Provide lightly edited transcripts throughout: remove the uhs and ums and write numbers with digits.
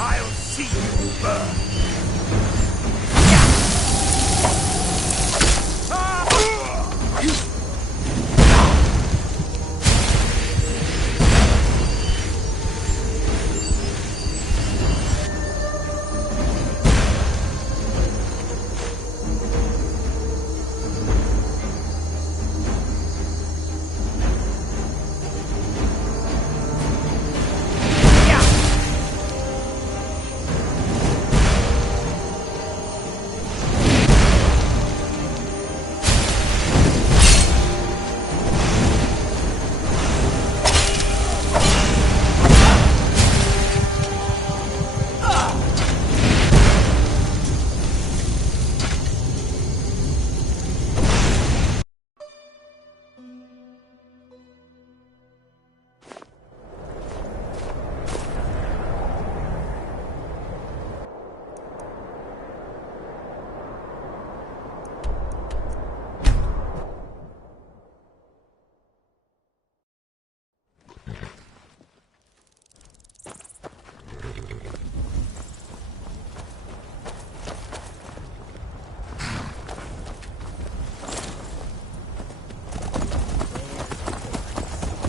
I'll see you burn.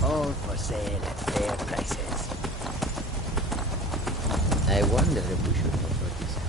All for sale at fair prices. I wonder if we should offer this house.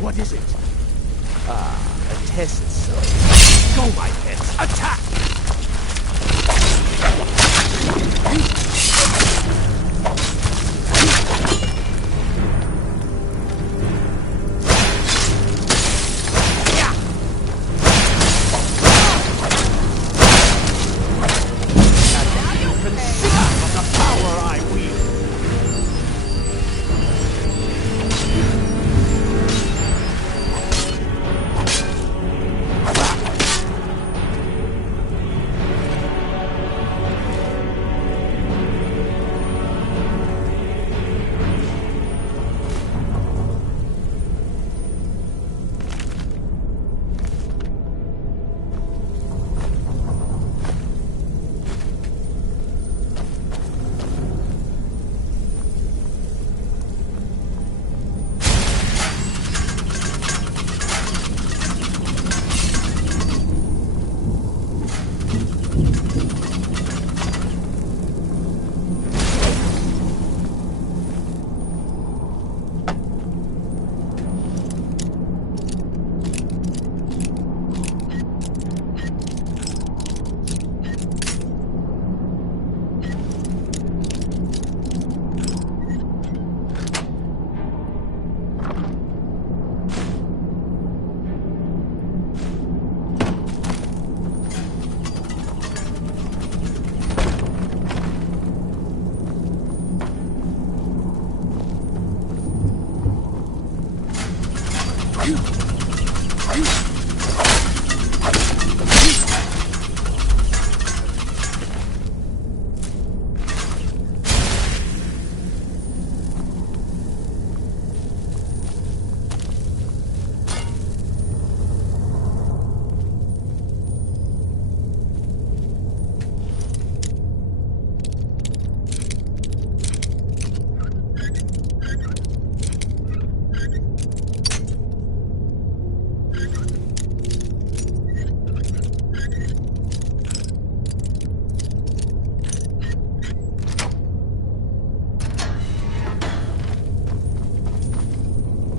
What is it? A test zone. Go, my pets! Attack!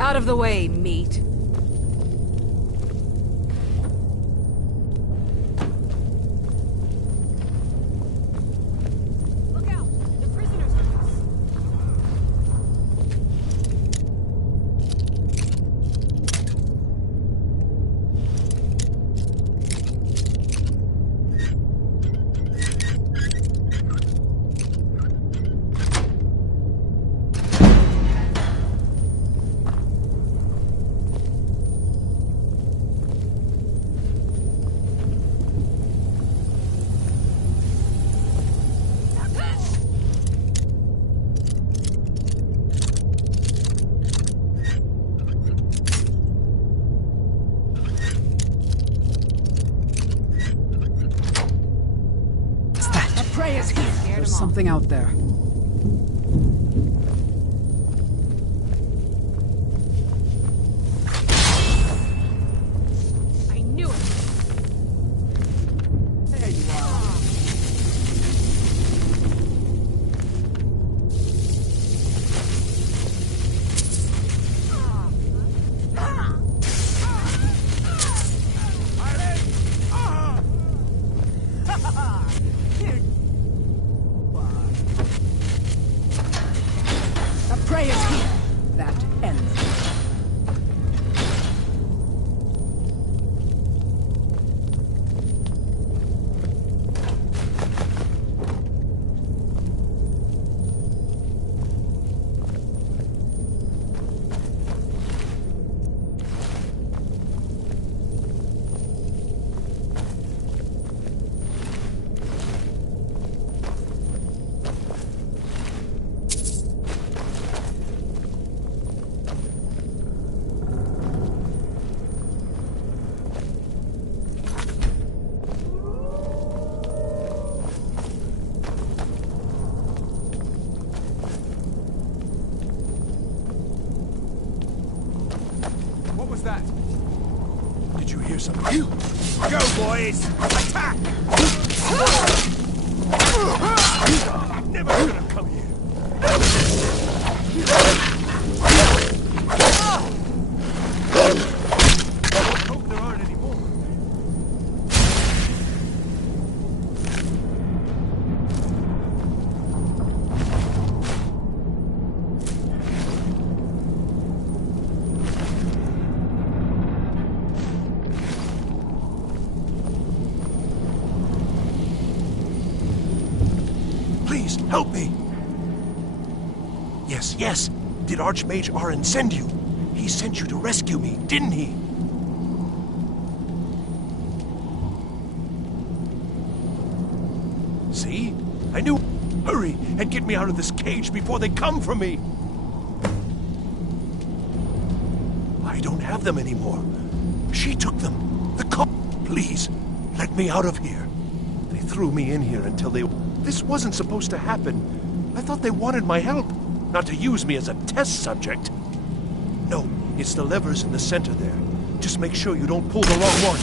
Out of the way, meat. Look out! The prisoners are loose. There's something out there. I knew it. There you are. The prey is here. That ends it. What was that? Did you hear something? Go, boys! Attack! Never should have come here. I hope there aren't any more. Please, help me! Yes, yes! Did Archmage Arin send you? He sent you to rescue me, didn't he? See? I knew... Hurry and get me out of this cage before they come for me! I don't have them anymore. She took them. The cop... Please, let me out of here. They threw me in here until they... This wasn't supposed to happen. I thought they wanted my help, not to use me as a test subject. No, it's the levers in the center there. Just make sure you don't pull the wrong one.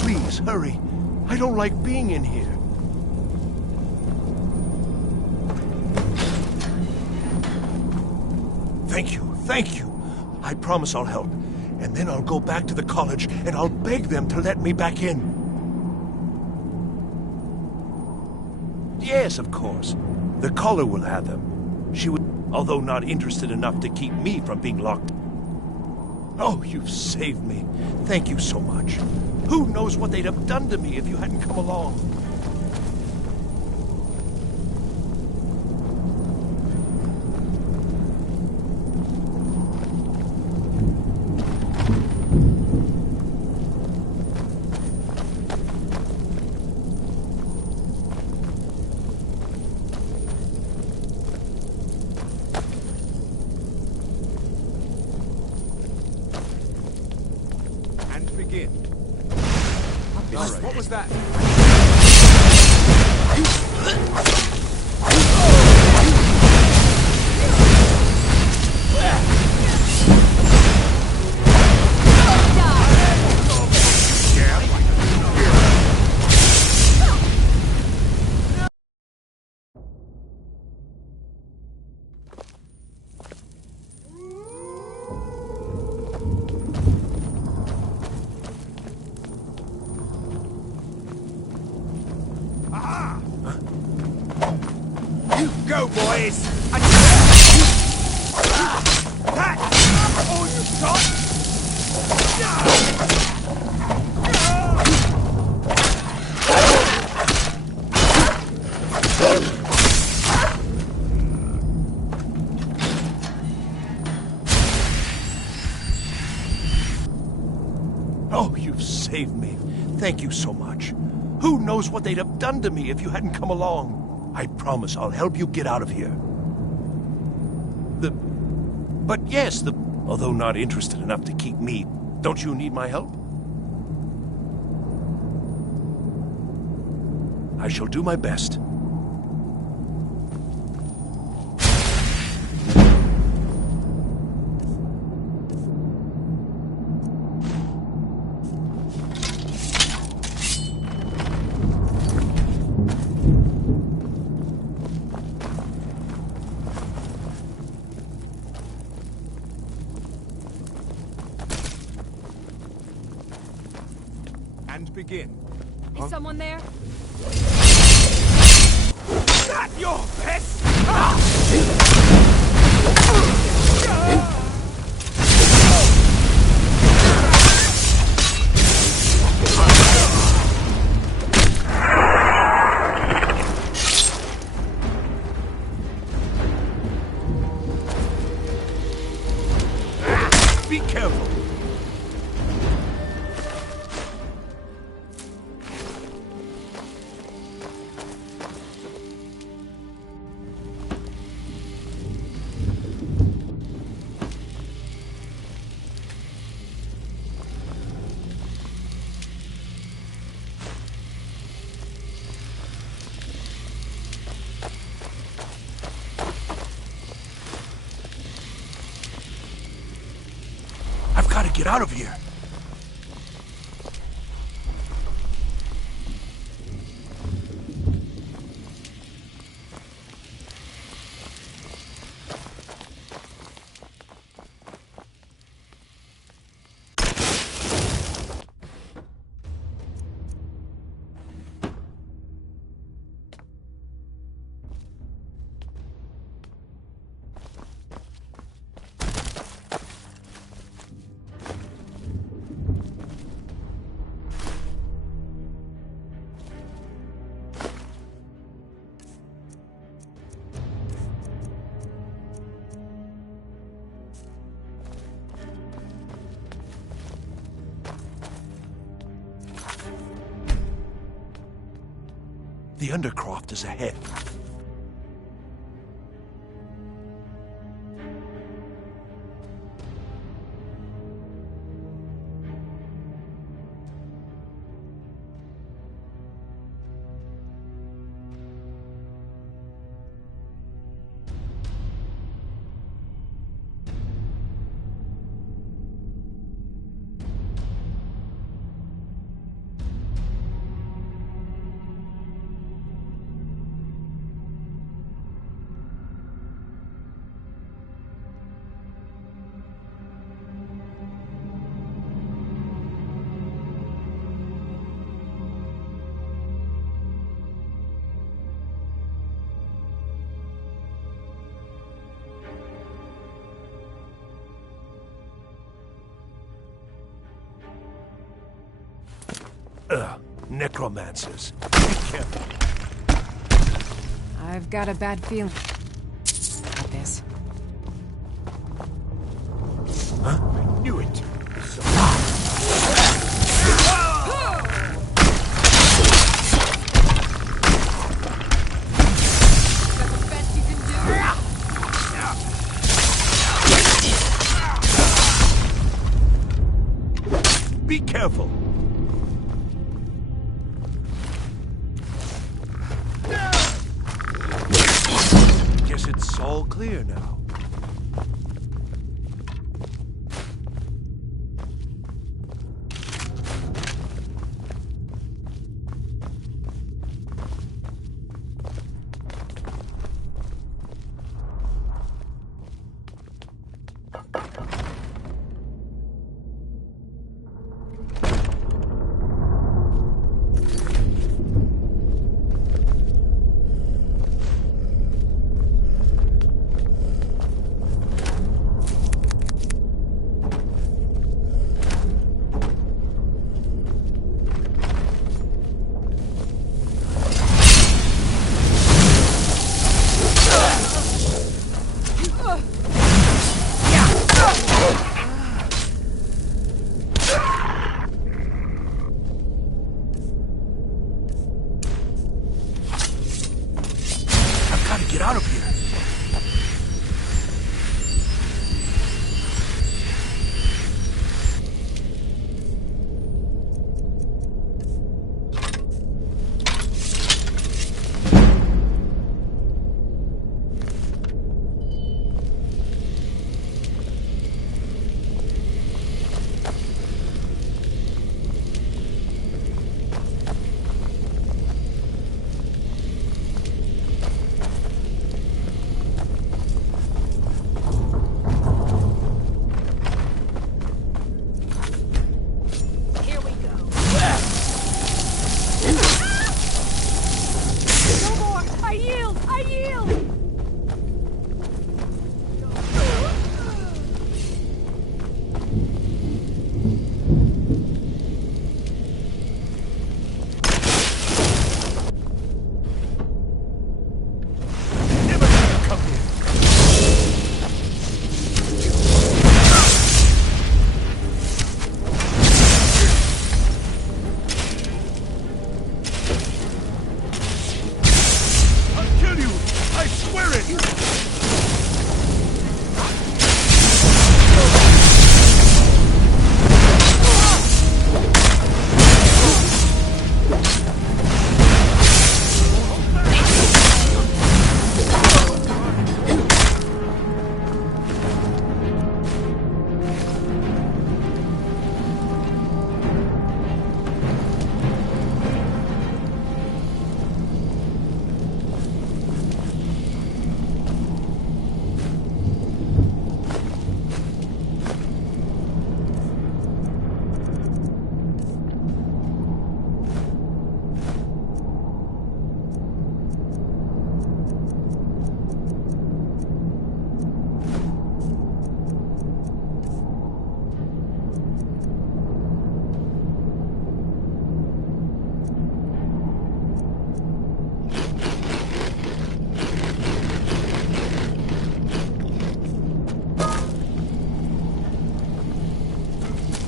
Please, hurry. I don't like being in here. Thank you. I promise I'll help. And then I'll go back to the college and I'll beg them to let me back in. Yes, of course. The caller will have them. She would, although not interested enough to keep me from being locked. Oh, you've saved me. Thank you so much. Who knows what they'd have done to me if you hadn't come along? Begin. All right. What was that? Go, boys! That! All you've got? Oh, you've saved me. Thank you so much. Who knows what they'd have done to me if you hadn't come along? I promise I'll help you get out of here. But yes, although not interested enough to keep me, don't you need my help? I shall do my best. And begin. Is someone there? Not your pest! Be careful. I've got to get out of here. The Undercroft is ahead. Necromancers. Be careful. I've got a bad feeling about this. Huh? I knew it. Be careful. Guess it's all clear now.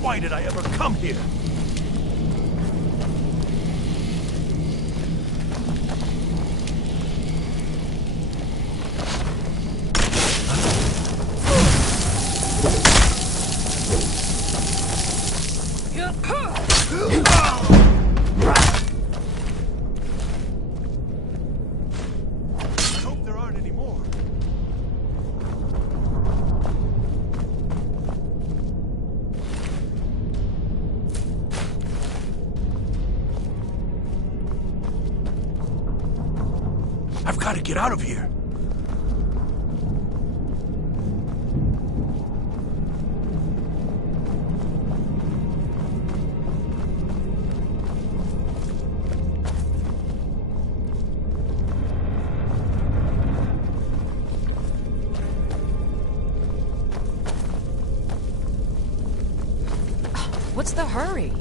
Why did I ever come here? I hope there aren't any more. I've got to get out of here. What's the hurry?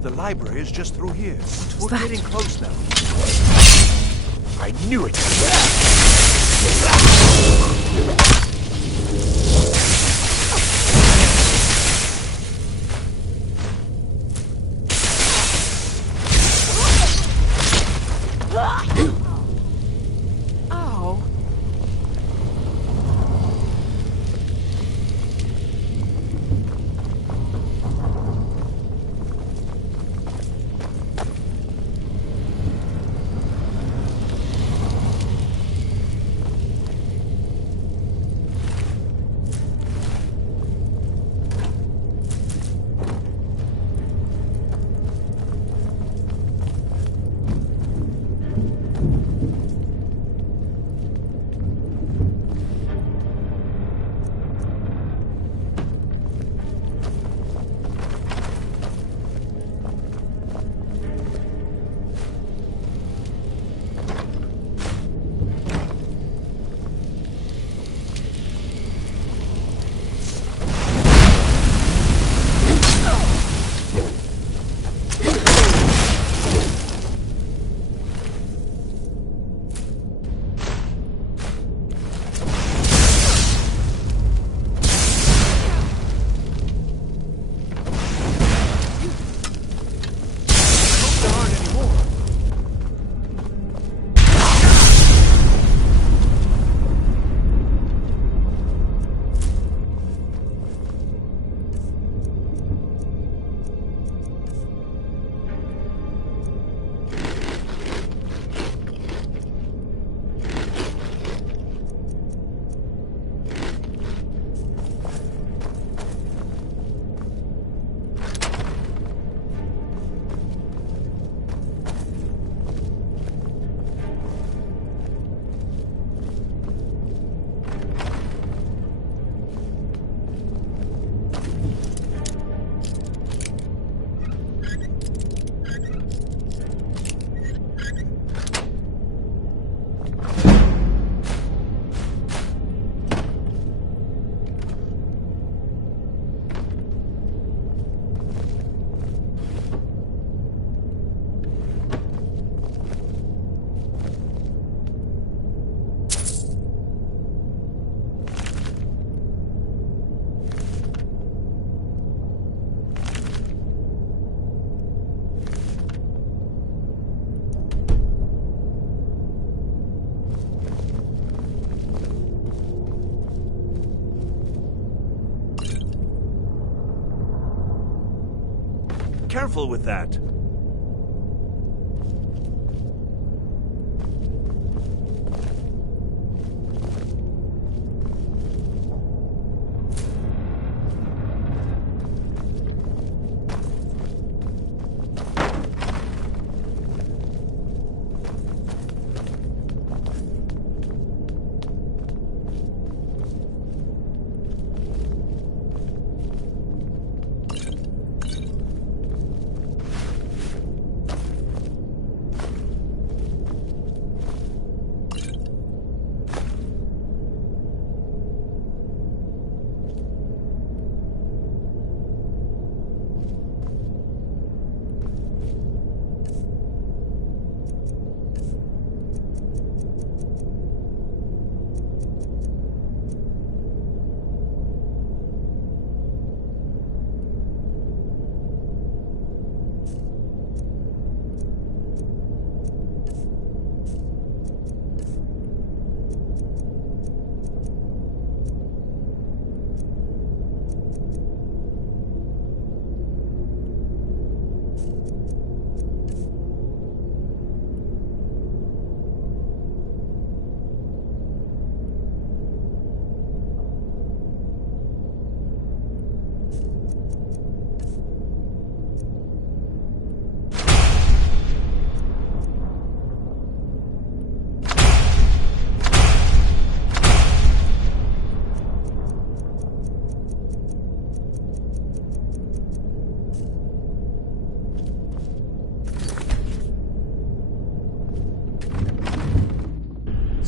The library is just through here. We're getting close now. I knew it! Oh. careful with that.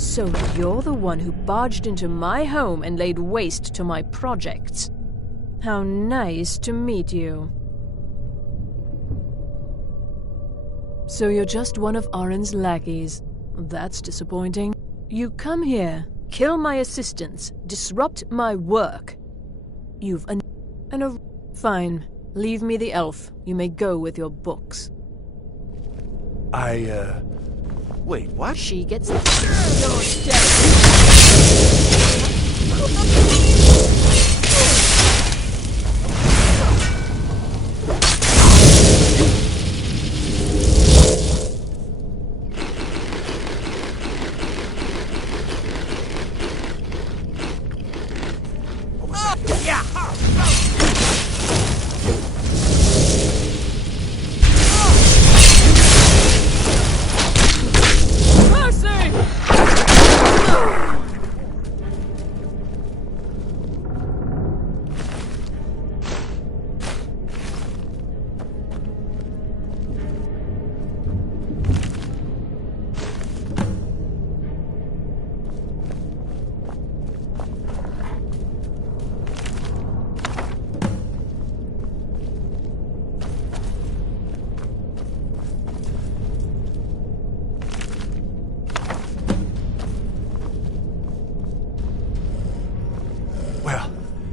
So you're the one who barged into my home and laid waste to my projects. How nice to meet you. So you're just one of Arin's lackeys. That's disappointing. You come here, kill my assistants, disrupt my work. You've Fine. Leave me the elf. You may go with your books. Wait, what? She gets... You're dead.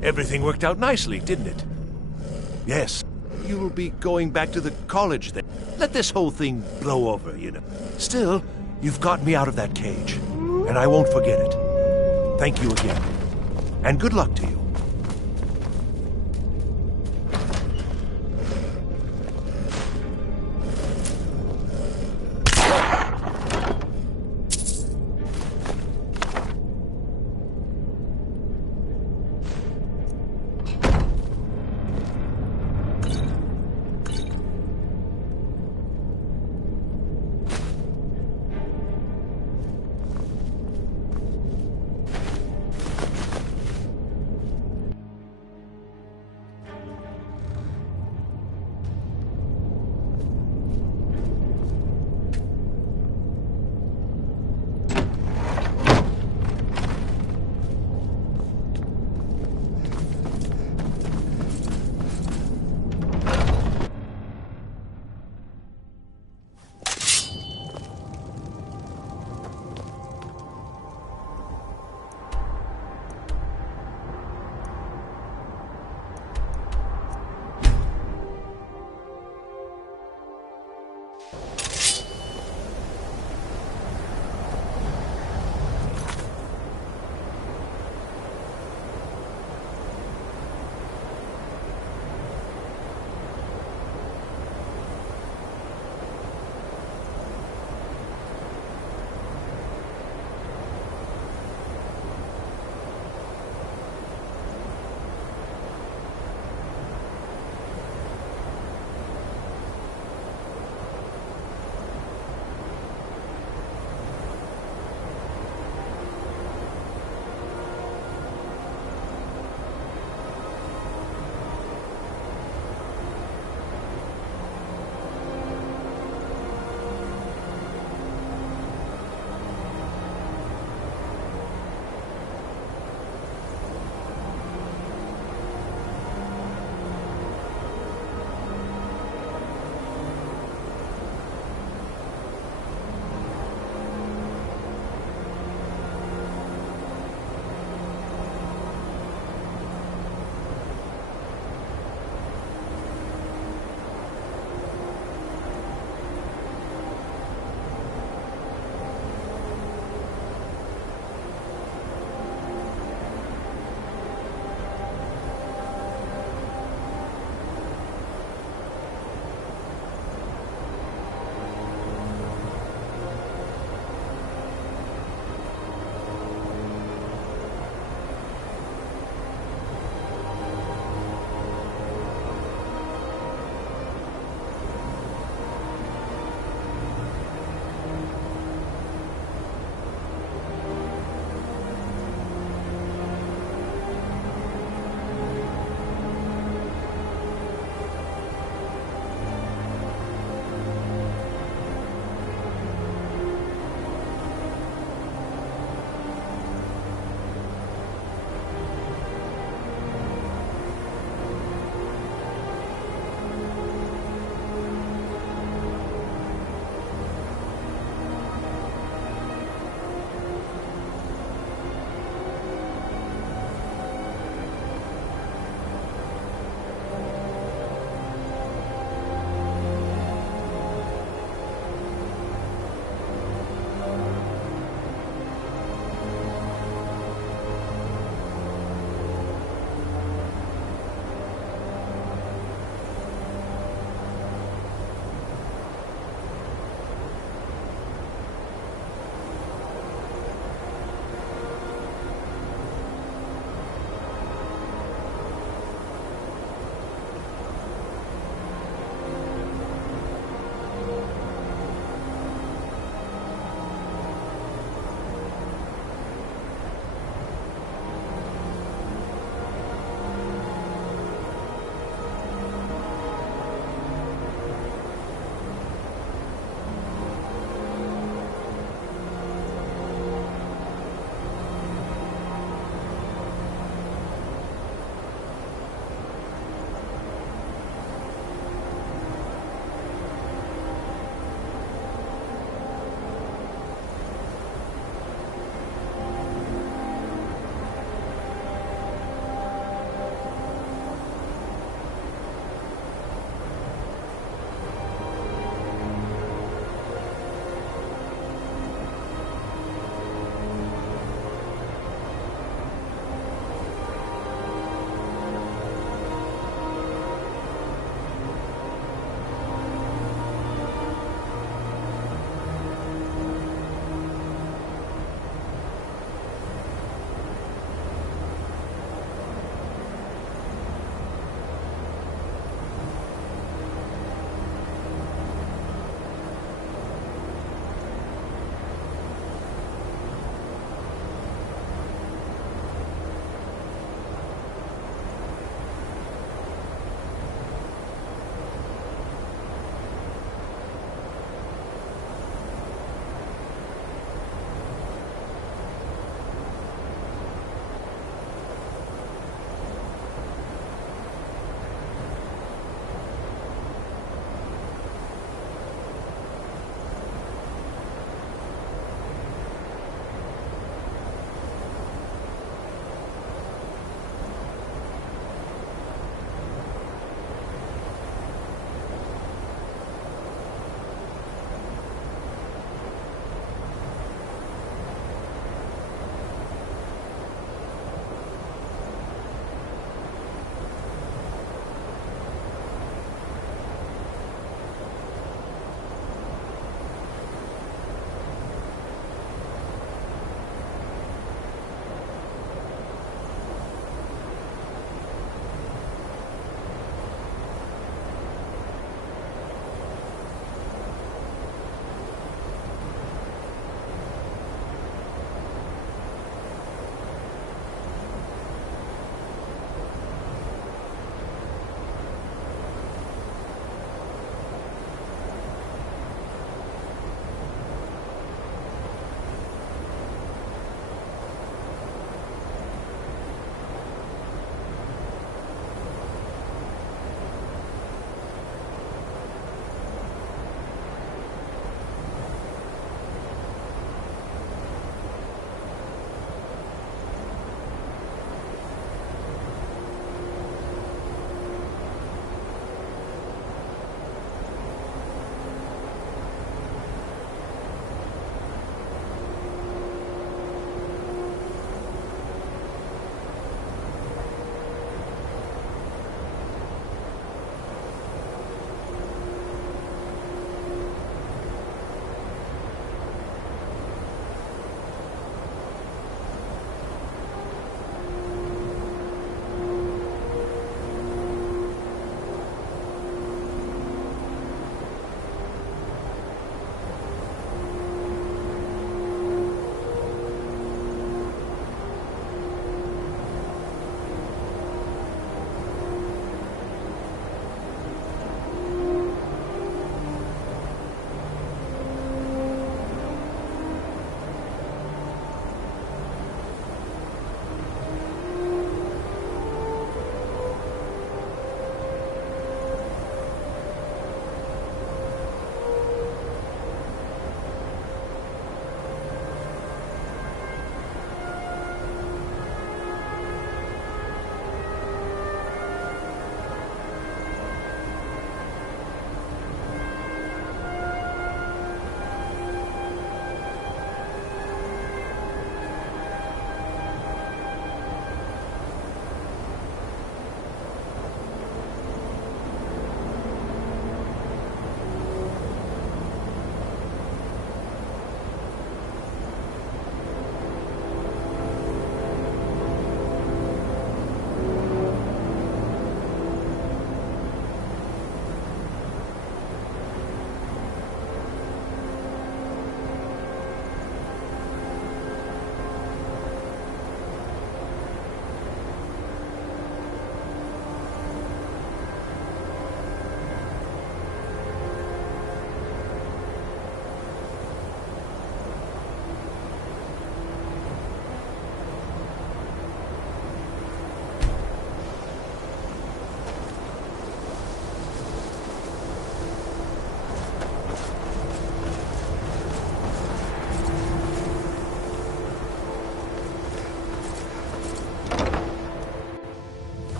Everything worked out nicely, didn't it? Yes. You'll be going back to the college then. Let this whole thing blow over, you know. Still, you've got me out of that cage, and I won't forget it. Thank you again. And good luck to you.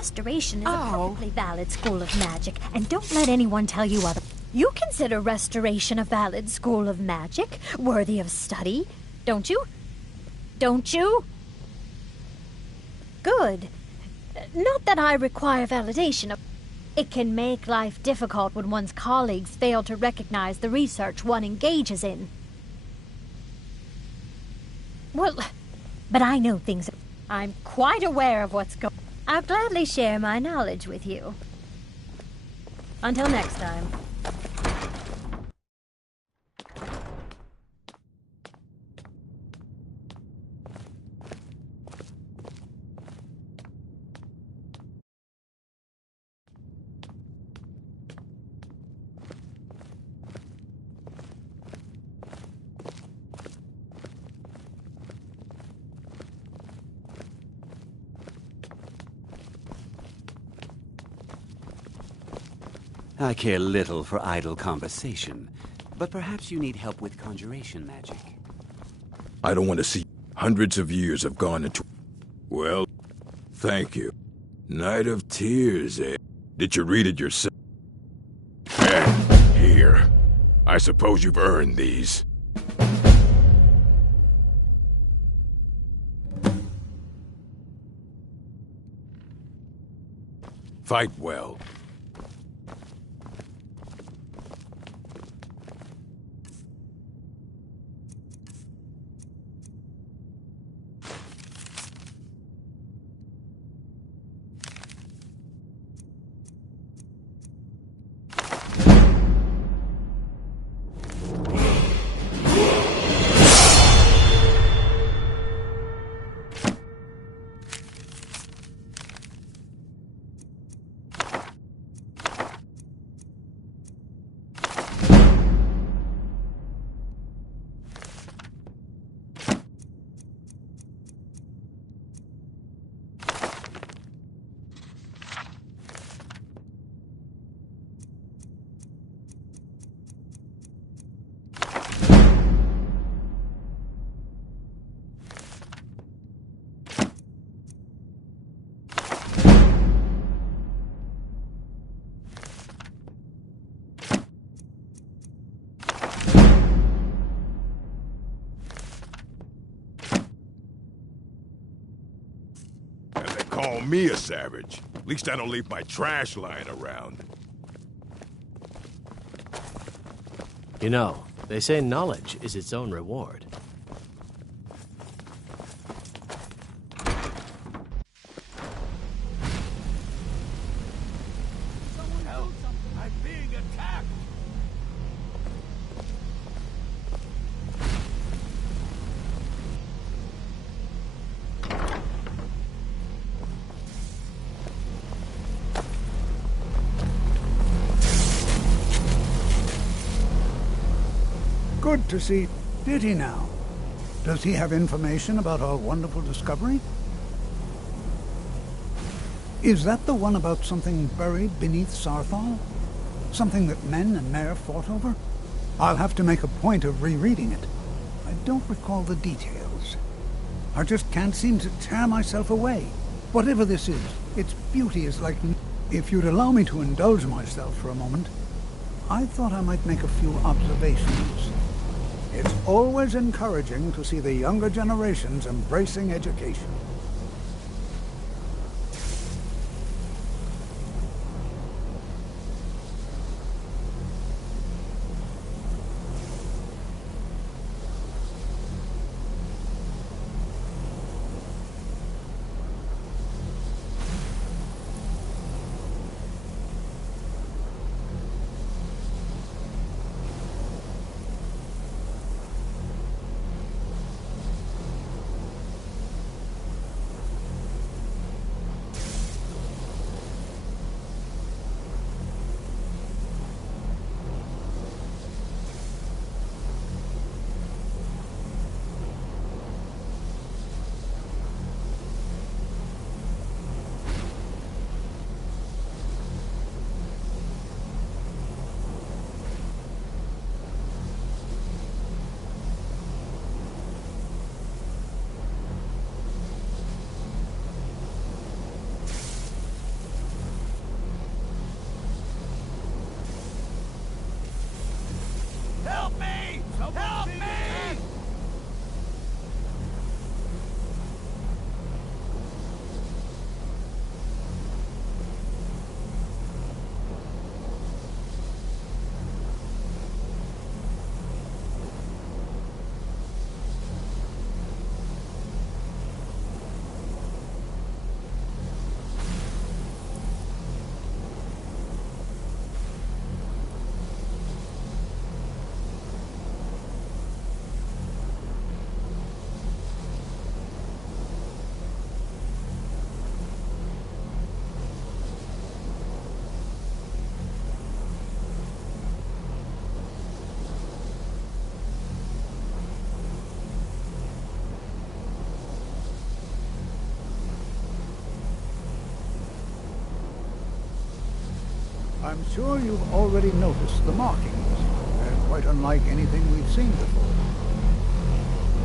Restoration is a perfectly valid school of magic, and don't let anyone tell you other. You consider Restoration a valid school of magic, worthy of study, don't you? Don't you? Good. Not that I require validation. It can make life difficult when one's colleagues fail to recognize the research one engages in. Well, but I know things. I'm quite aware of what's going on. I'll gladly share my knowledge with you. Until next time. I care little for idle conversation, but perhaps you need help with conjuration magic. I don't want to see. Hundreds of years have gone into... Well, thank you. Night of Tears, eh? Did you read it yourself? Here. I suppose you've earned these. Fight well. Call me a savage. At least I don't leave my trash lying around. You know, they say knowledge is its own reward. Help! I'm being attacked! Good to see. Did he now? Does he have information about our wonderful discovery? Is that the one about something buried beneath Sarthal? Something that men and Mare fought over? I'll have to make a point of rereading it. I don't recall the details. I just can't seem to tear myself away. Whatever this is, its beauty is like... If you'd allow me to indulge myself for a moment, I thought I might make a few observations. It's always encouraging to see the younger generations embracing education. I'm sure you've already noticed the markings. They're quite unlike anything we've seen before.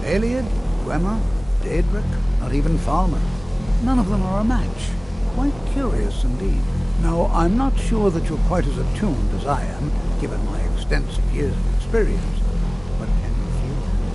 Aliad, Gwemmer, Daedric, not even Falmer. None of them are a match. Quite curious indeed. Now, I'm not sure that you're quite as attuned as I am, given my extensive years of experience, but can you feel that?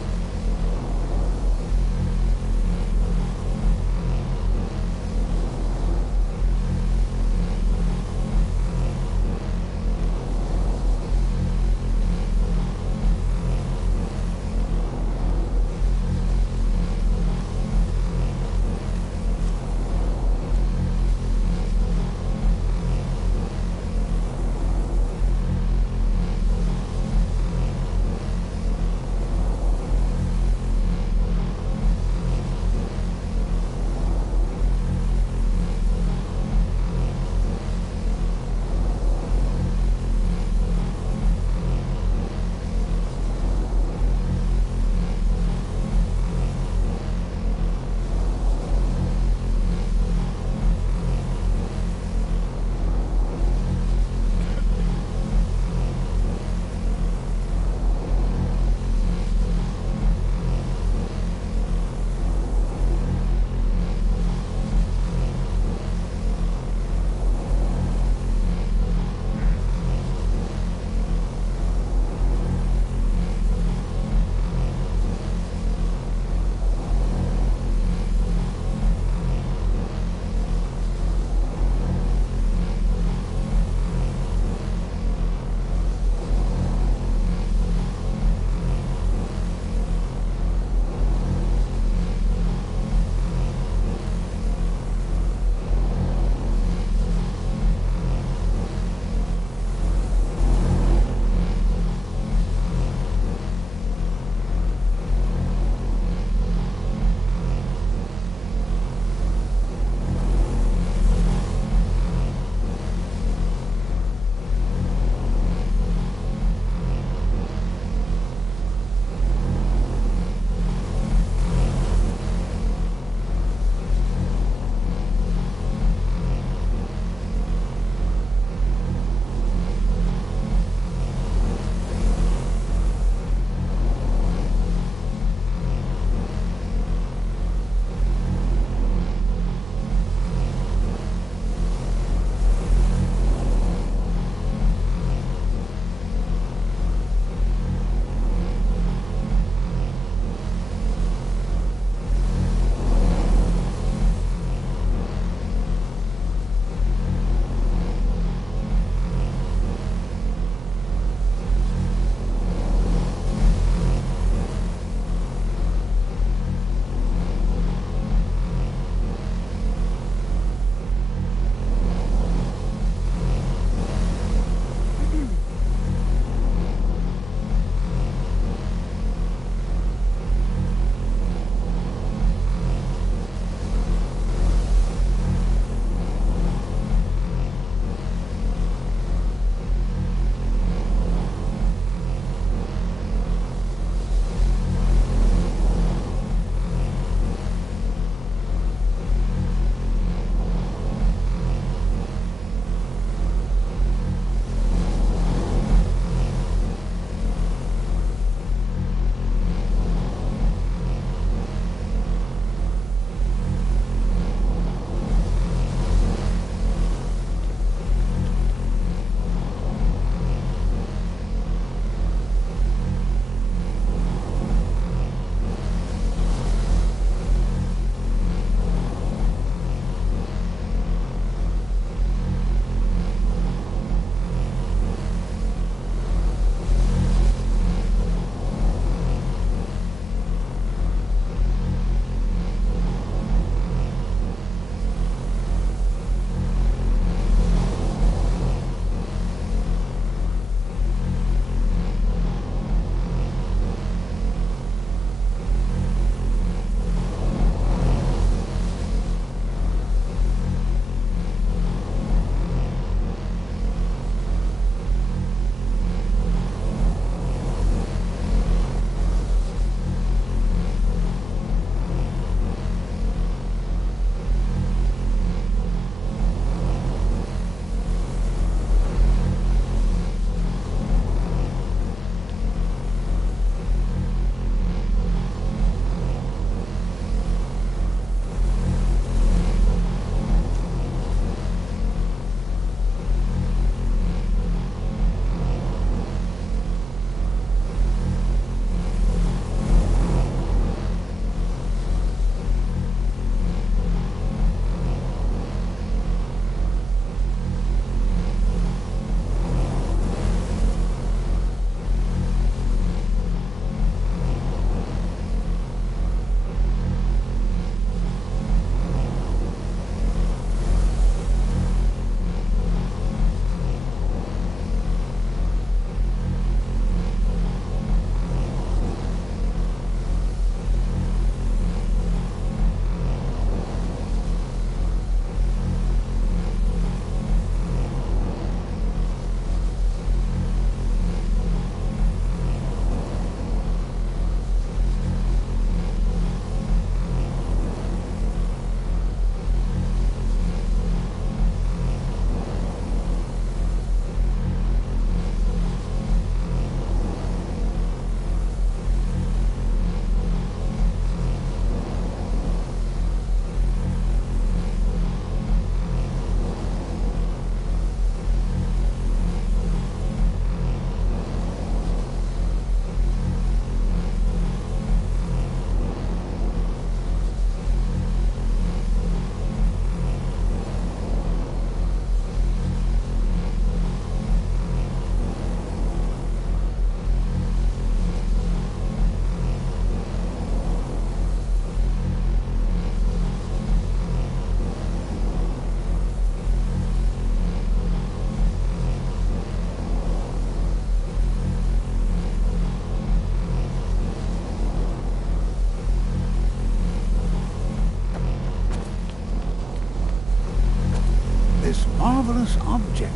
marvelous object.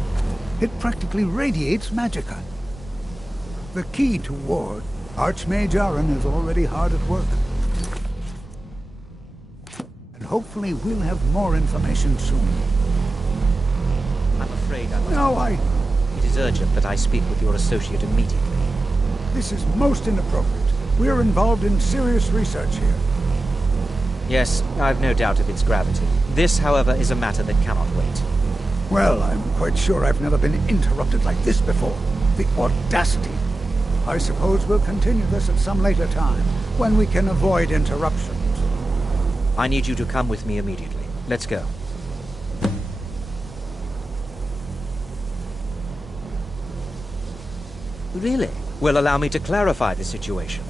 It practically radiates magicka. The key to Ward, Archmage Aaron is already hard at work. And hopefully we'll have more information soon. I'm afraid I must... No, It is urgent that I speak with your associate immediately. This is most inappropriate. We're involved in serious research here. Yes, I've no doubt of its gravity. This, however, is a matter that cannot wait. Well, I'm quite sure I've never been interrupted like this before. The audacity. I suppose we'll continue this at some later time, when we can avoid interruptions. I need you to come with me immediately. Let's go. Really? Well, allow me to clarify the situation.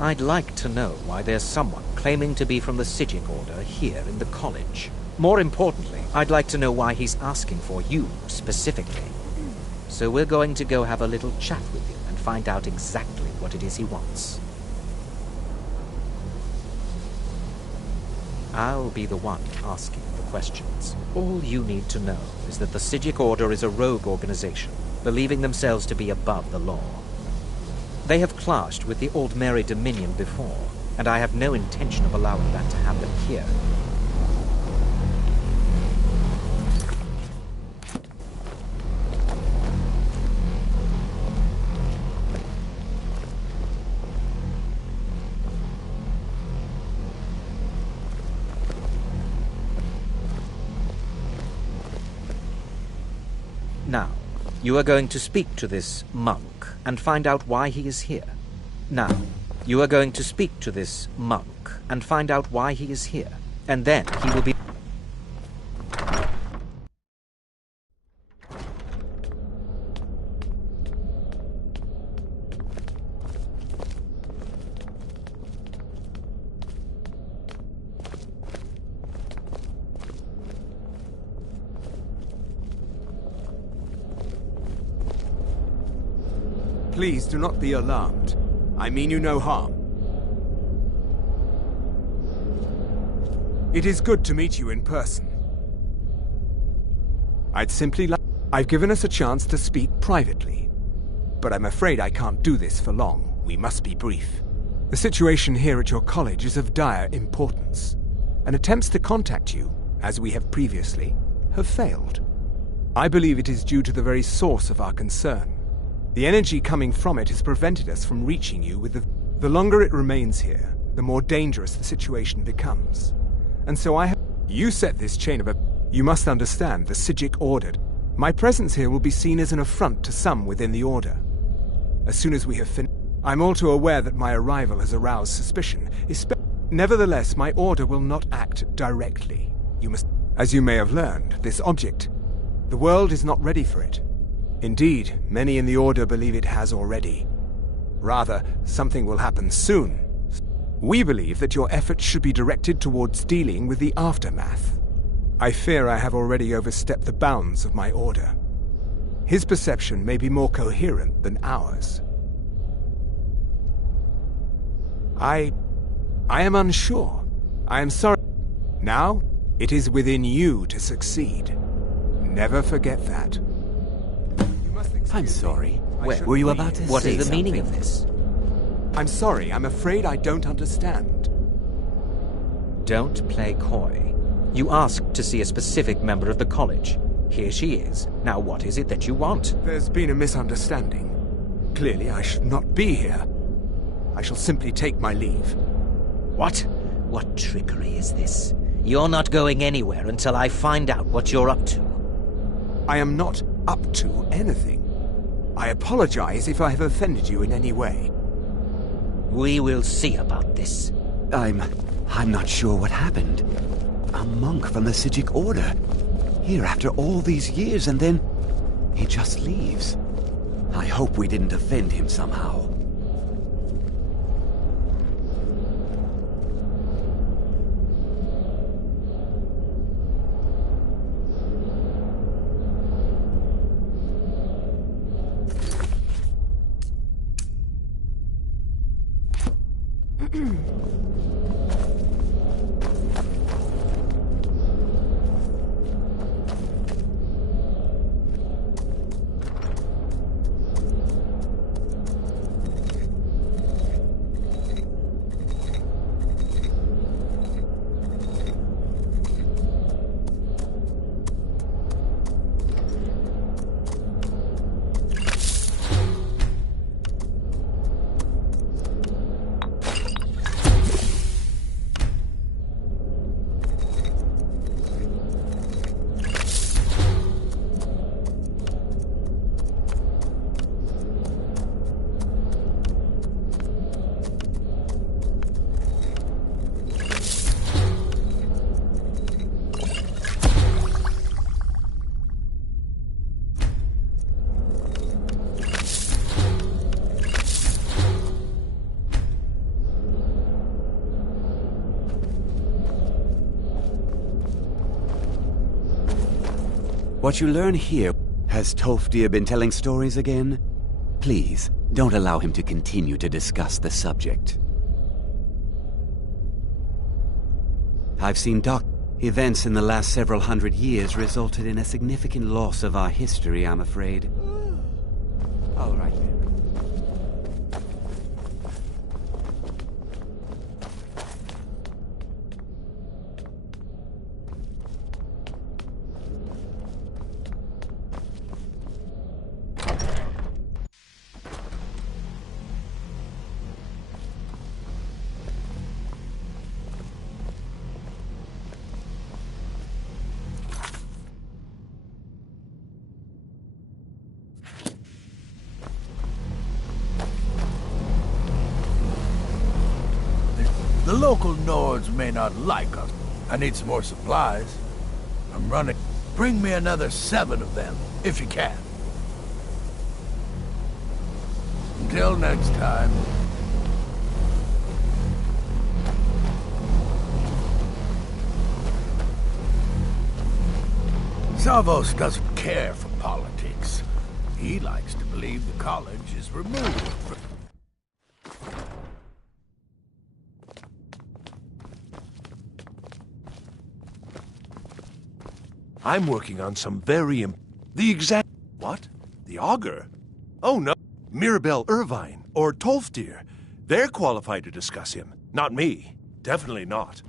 I'd like to know why there's someone claiming to be from the Psijic Order here in the college. More importantly, I'd like to know why he's asking for you specifically. So we're going to go have a little chat with him and find out exactly what it is he wants. I'll be the one asking the questions. All you need to know is that the Psijic Order is a rogue organization, believing themselves to be above the law. They have clashed with the Aldmeri Dominion before, and I have no intention of allowing that to happen here. Now, you are going to speak to this monk and find out why he is here. Now, you are going to speak to this monk and find out why he is here. And then he will be... Please do not be alarmed. I mean you no harm. It is good to meet you in person. I'd simply like... I've given us a chance to speak privately. But I'm afraid I can't do this for long. We must be brief. The situation here at your college is of dire importance, and attempts to contact you, as we have previously, have failed. I believe it is due to the very source of our concern. The energy coming from it has prevented us from reaching you with the longer it remains here, the more dangerous the situation becomes. And so I have... You set this chain of You must understand, the Psijic Order. My presence here will be seen as an affront to some within the Order. As soon as we have finished... I'm all too aware that my arrival has aroused suspicion. Nevertheless, my Order will not act directly. You must... As you may have learned, this object... The world is not ready for it. Indeed, many in the Order believe it has already. Rather, something will happen soon. We believe that your efforts should be directed towards dealing with the aftermath. I fear I have already overstepped the bounds of my Order. His perception may be more coherent than ours. I am unsure. I am sorry. Now, it is within you to succeed. Never forget that. I'm sorry. Were you about to say What is the meaning of this? I'm sorry, I'm afraid I don't understand. Don't play coy. You asked to see a specific member of the college. Here she is. Now what is it that you want? There's been a misunderstanding. Clearly I should not be here. I shall simply take my leave. What? What trickery is this? You're not going anywhere until I find out what you're up to. I am not up to anything. I apologize if I have offended you in any way. We will see about this. I'm not sure what happened. A monk from the Psijic Order. Here after all these years, and then he just leaves. I hope we didn't offend him somehow. What you learn here... Has Tolfdir been telling stories again? Please, don't allow him to continue to discuss the subject. I've seen events in the last several hundred years resulted in a significant loss of our history, I'm afraid. All right, then. The local Nords may not like us. I need some more supplies. I'm running. Bring me another 7 of them, if you can. Until next time. Savos doesn't care for politics. He likes to believe the college is removed from... I'm working on some very the exact... What? The augur? Oh no. Mirabelle Irvine, or Tolfdir. They're qualified to discuss him. Not me. Definitely not.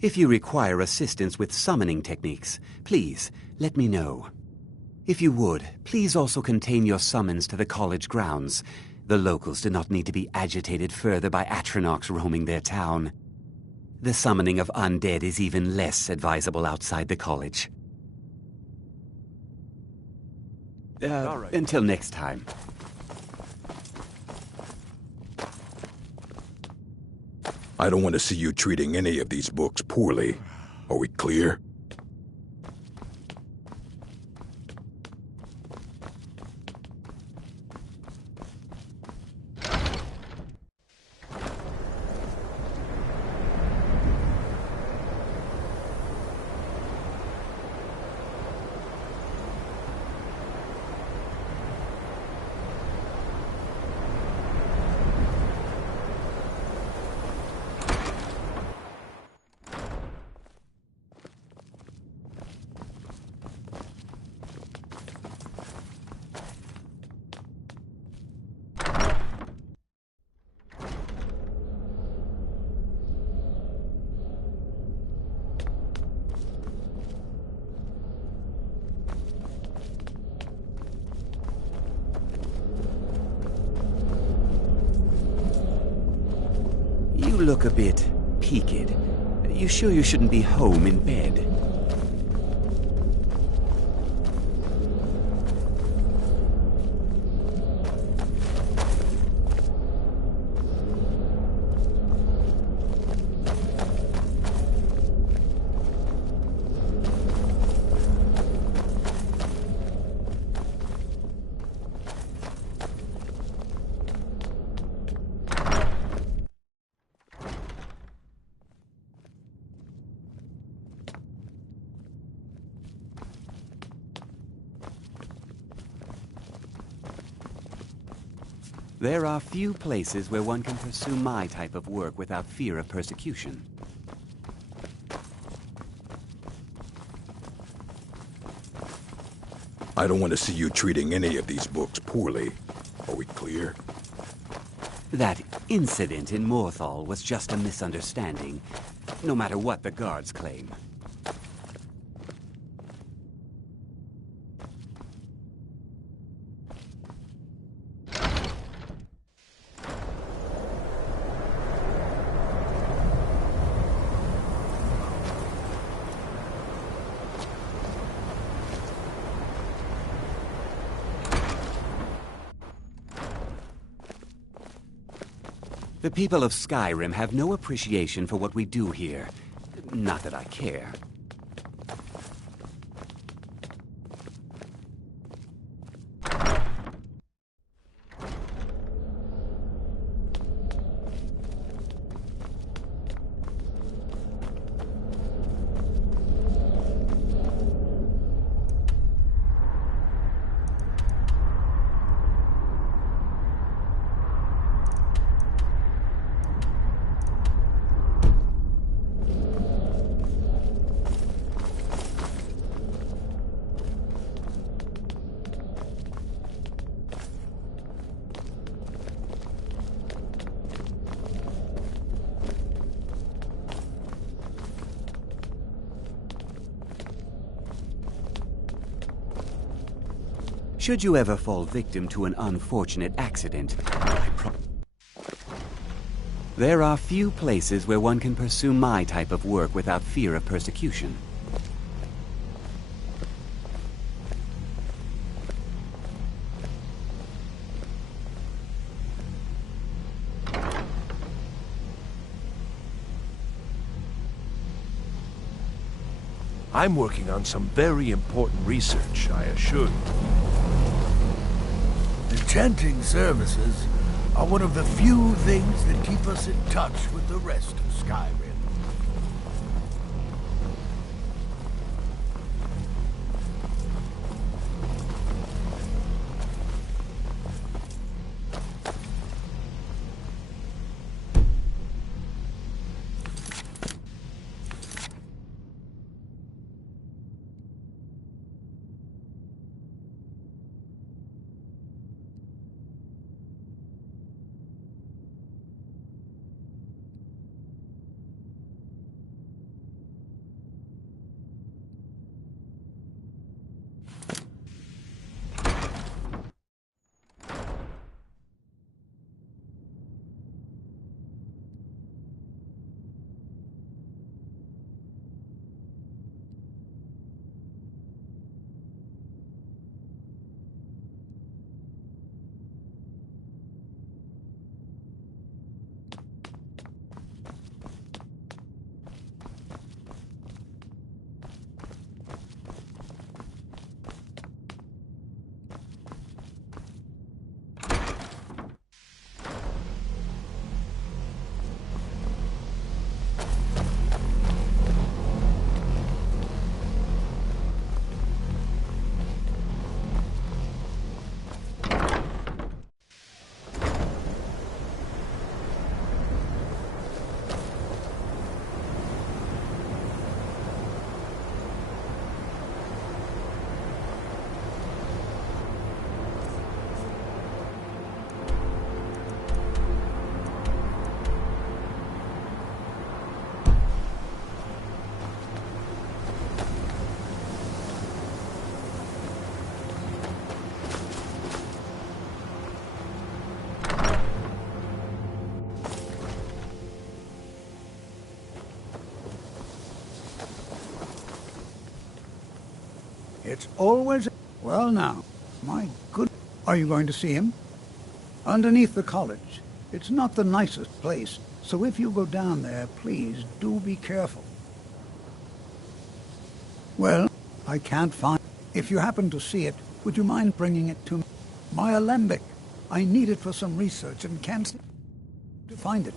If you require assistance with summoning techniques, please, let me know. If you would, please also contain your summons to the college grounds. The locals do not need to be agitated further by Atronachs roaming their town. The summoning of undead is even less advisable outside the college. All right. Until next time. I don't want to see you treating any of these books poorly. Are we clear? You look a bit peaked. You sure you shouldn't be home in bed? There are few places where one can pursue my type of work without fear of persecution. I don't want to see you treating any of these books poorly. Are we clear? That incident in Morthal was just a misunderstanding, no matter what the guards claim. The people of Skyrim have no appreciation for what we do here. Not that I care. Should you ever fall victim to an unfortunate accident, there are few places where one can pursue my type of work without fear of persecution. I'm working on some very important research, I assure you. Enchanting services are one of the few things that keep us in touch with the rest of Skyrim. It's always... Well now, my good... Are you going to see him? Underneath the college. It's not the nicest place, so if you go down there, please do be careful. Well, I can't find... If you happen to see it, would you mind bringing it to me? My alembic. I need it for some research and can't seem to find it.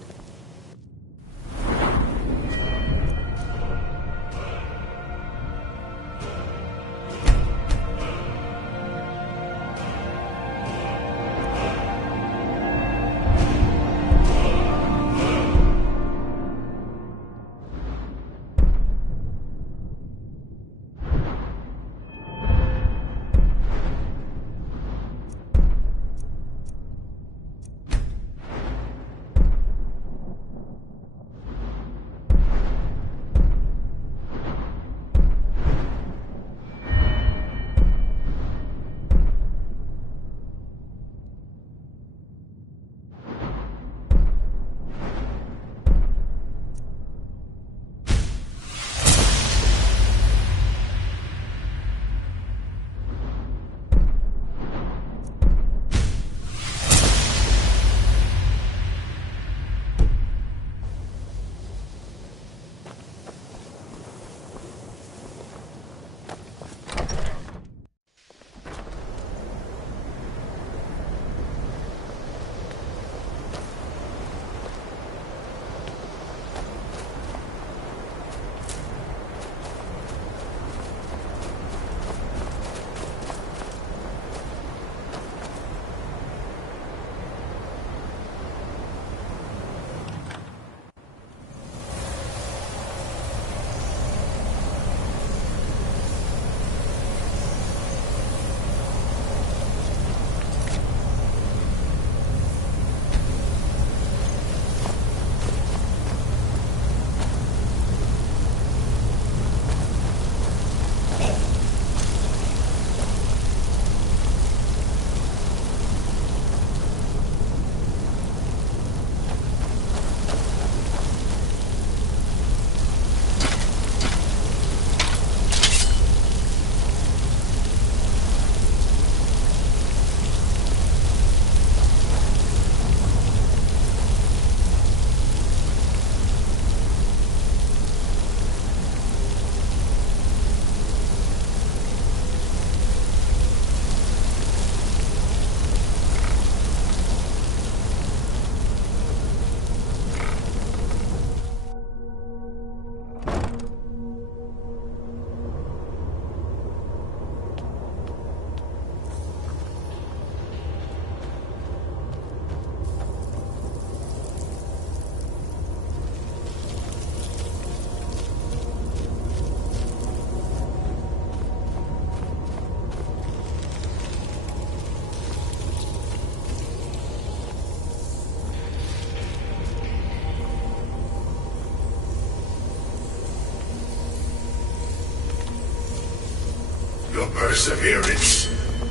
Your perseverance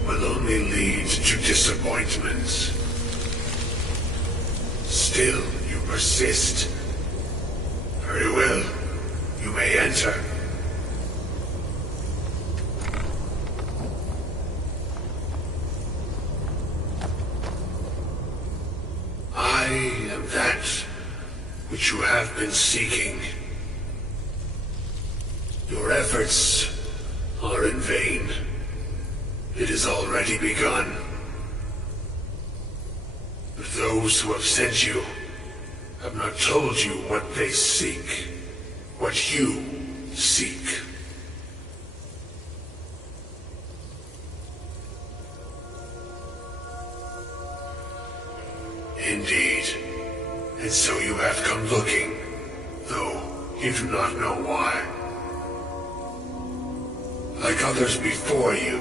will only lead to disappointments. Still, you persist. Very well. You may enter. I am that which you have been seeking. Your efforts are in vain. It has already begun. But those who have sent you have not told you what they seek, what you seek. Indeed. And so you have come looking, though you do not know why. Like others before you,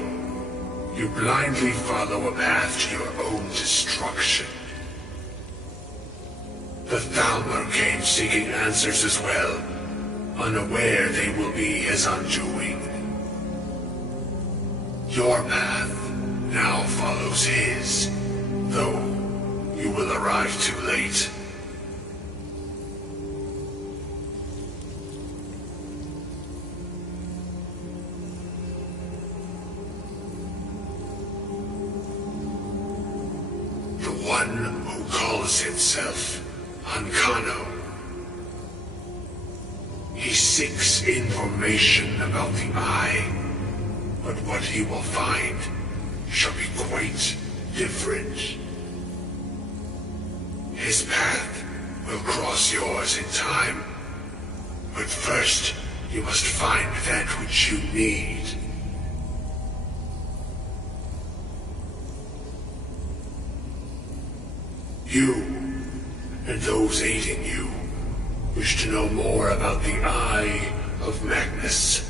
you blindly follow a path to your own destruction. The Thalmor came seeking answers as well, unaware they will be his undoing. Your path now follows his, though you will arrive too late. The one who calls himself Ancano. He seeks information about the Eye, but what he will find shall be quite different. His path will cross yours in time, but first you must find that which you need. You, and those aiding you, wish to know more about the Eye of Magnus.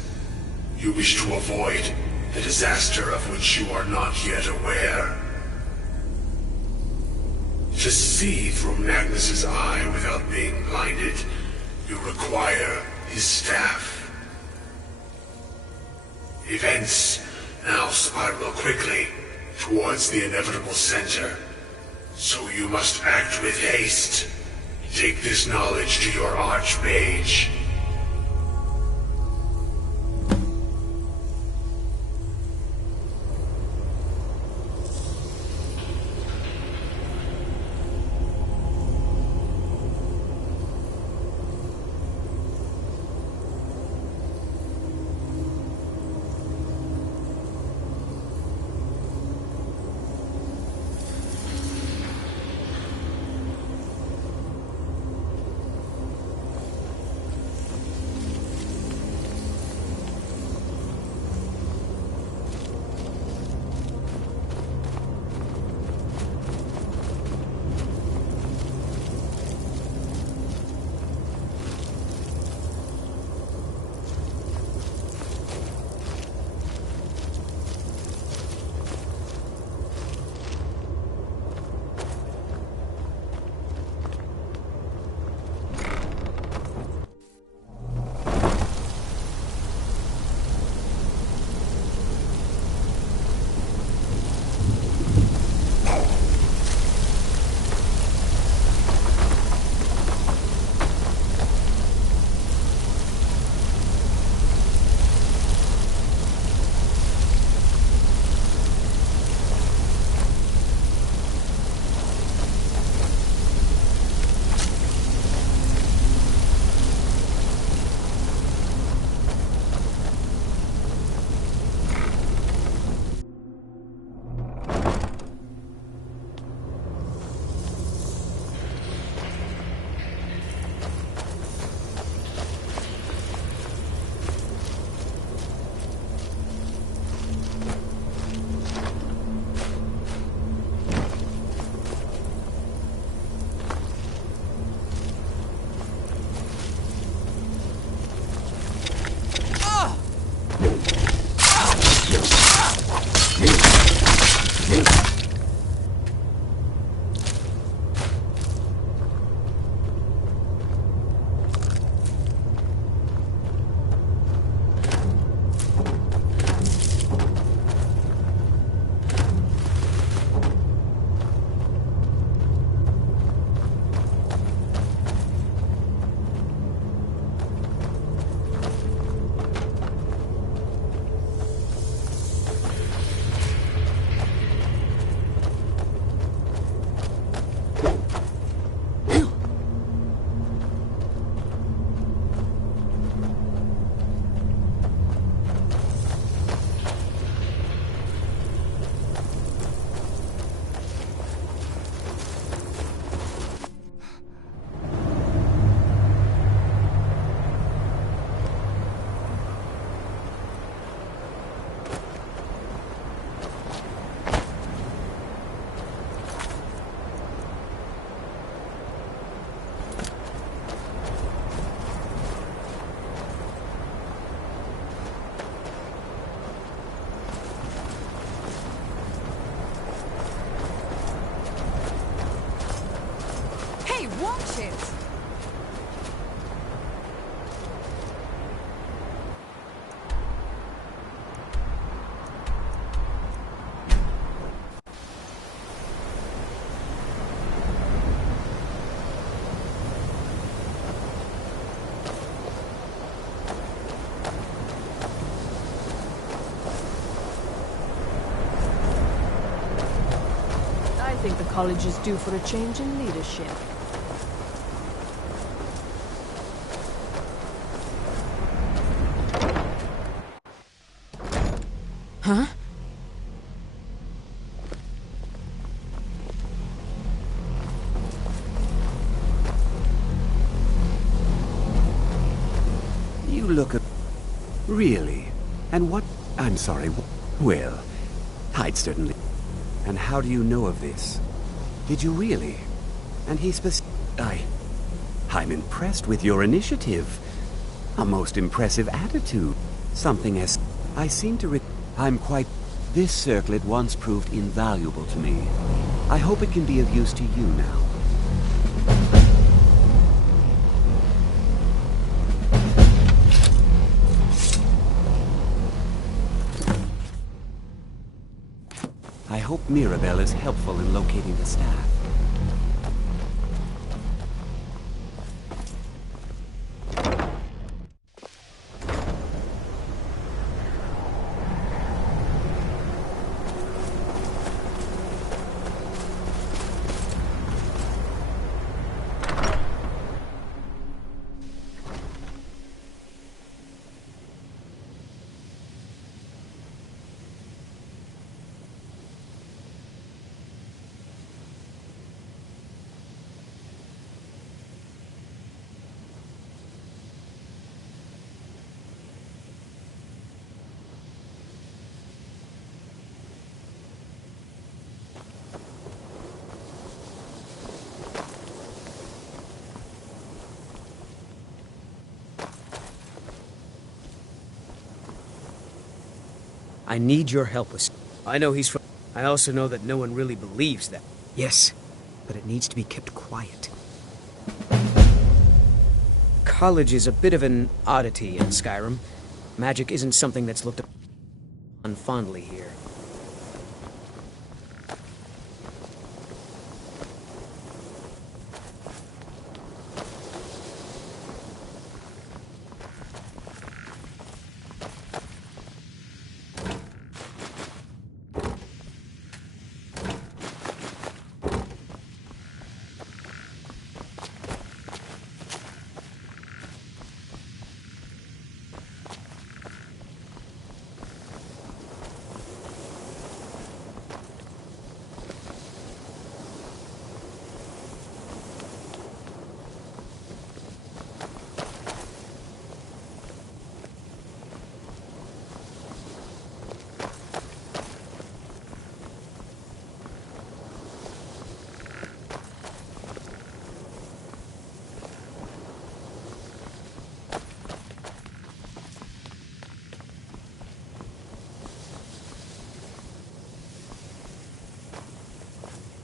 You wish to avoid the disaster of which you are not yet aware. To see through Magnus's eye without being blinded, you require his staff. Events now spiral quickly towards the inevitable center. So you must act with haste. Take this knowledge to your Archmage. college is due for a change in leadership. Huh? You look a... Really? And what... I'm sorry, well, I'd certainly... And how do you know of this? Did you really? And he I'm impressed with your initiative. A most impressive attitude. Something as... I seem to I'm quite... This circlet once proved invaluable to me. I hope it can be of use to you now. I hope Mirabelle is helpful in locating the staff. I need your help with... I know he's from... I also know that no one really believes that. Yes, but it needs to be kept quiet. College is a bit of an oddity in Skyrim. Magic isn't something that's looked upon fondly here.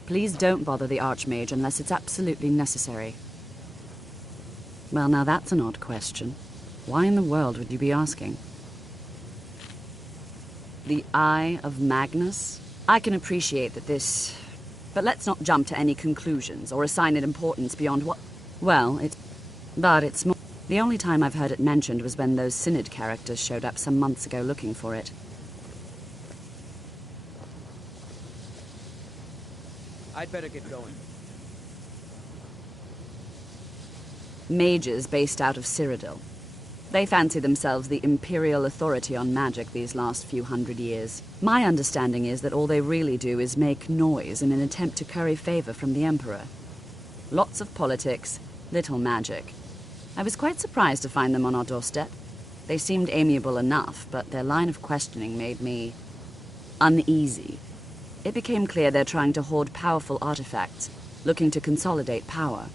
Please don't bother the Archmage unless it's absolutely necessary. Well, now that's an odd question. Why in the world would you be asking? The Eye of Magnus? I can appreciate that this... But let's not jump to any conclusions or assign it importance beyond what... Well, it's more... The only time I've heard it mentioned was when those Synod characters showed up some months ago looking for it. I'd better get going. Mages based out of Cyrodiil. They fancy themselves the imperial authority on magic these last few hundred years. My understanding is that all they really do is make noise in an attempt to curry favor from the Emperor. Lots of politics, little magic. I was quite surprised to find them on our doorstep. They seemed amiable enough, but their line of questioning made me uneasy. It became clear they're trying to hoard powerful artifacts, looking to consolidate power.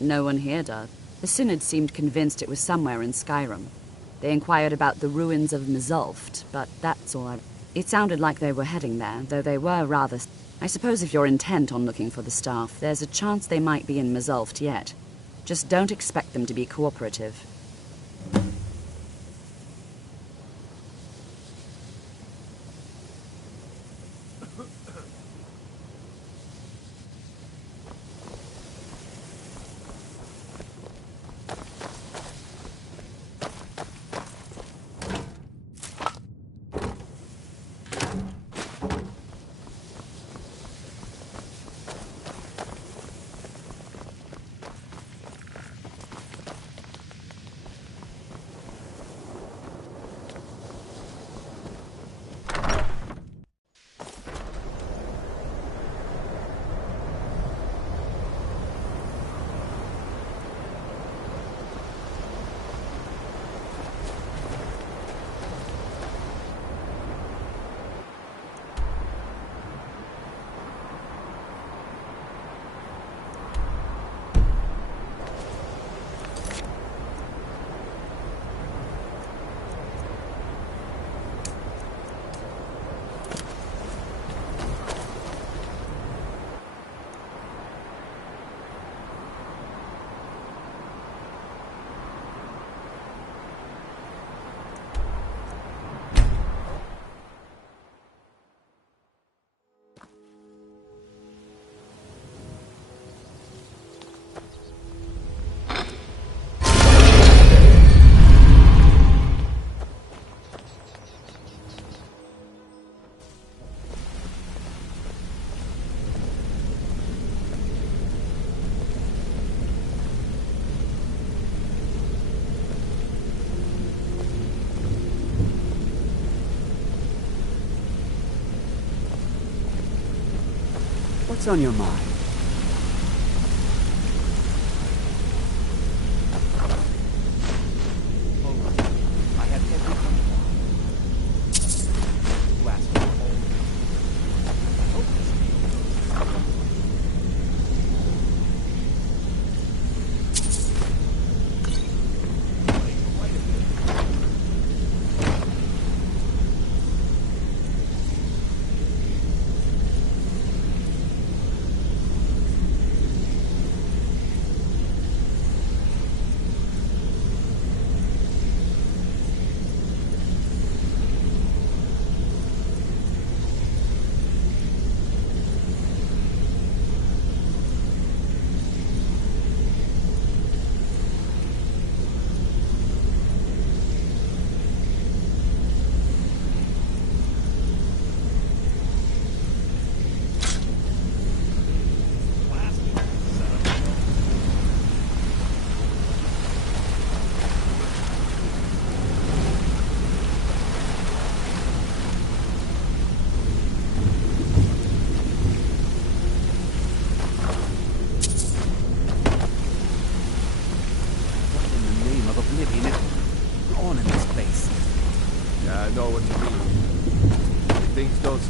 No one here does. The Synod seemed convinced it was somewhere in Skyrim. They inquired about the ruins of Mzulft, but that's all I... It sounded like they were heading there, though they were rather... I suppose if you're intent on looking for the staff, there's a chance they might be in Mzulft yet. Just don't expect them to be cooperative. What's on your mind? I had everything. You asked for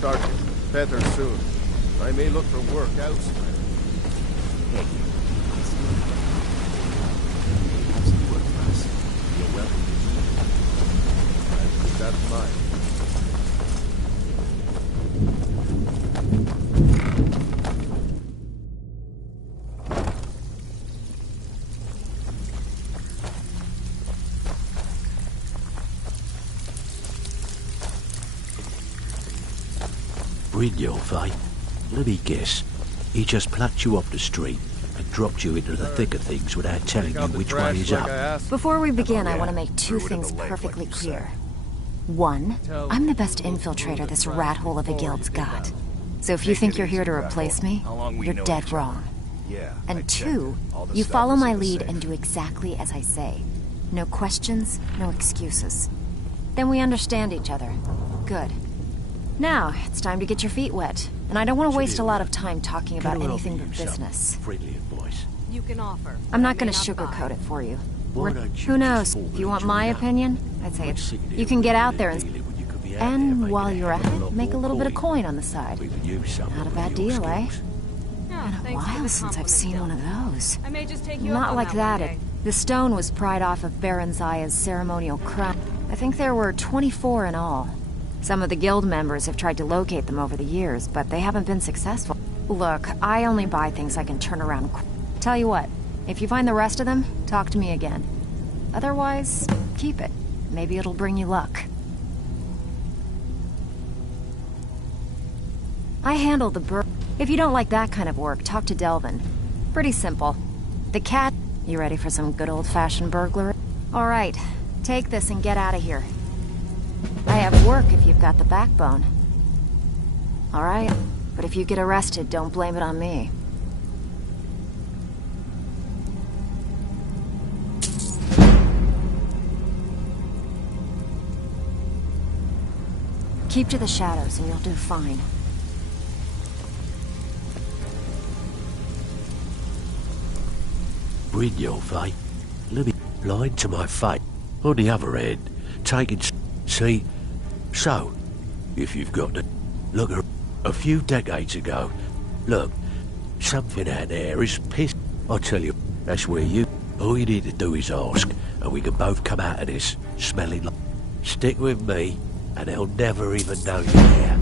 start better soon. I may look for work elsewhere. Hey, I still have some work for us. You're welcome. I'll keep that in mind. Your fight. Let me guess. He just plucked you off the street and dropped you into the thick of things without telling you which way is up. Before we begin, I want to make two things perfectly clear. One, I'm the best infiltrator this rat hole of a guild's got. So if you think you're here to replace me, you're dead wrong. And two, you follow my lead and do exactly as I say. No questions, no excuses. Then we understand each other. Good. Now, it's time to get your feet wet. And I don't want to waste a lot of time talking about anything but business. Friendly voice. You can offer. I'm not going to sugarcoat it for you. Who knows? If you want my opinion, I'd say you can get out there and while you're at it, make a little bit of coin on the side. Not a bad deal, eh? Been a while since I've seen one of those. Not like that. The stone was pried off of Baron Zaya's ceremonial crown. I think there were 24 in all. Some of the guild members have tried to locate them over the years, but they haven't been successful. Look, I only buy things I can turn around. Tell you what, if you find the rest of them, talk to me again. Otherwise, keep it. Maybe it'll bring you luck. I handle the bird. If you don't like that kind of work, talk to Delvin. Pretty simple. The cat... You ready for some good old-fashioned burglary? All right, take this and get out of here. I have work if you've got the backbone. All right, but if you get arrested, don't blame it on me. Keep to the shadows and you'll do fine. Bring your fight. Let me line to my fight. On the other end, taking... See? So, if you've got to look a few decades ago, look, something out there is pissed. I tell you, that's where you... All you need to do is ask, and we can both come out of this smelling like... Stick with me, and they'll never even know you're there.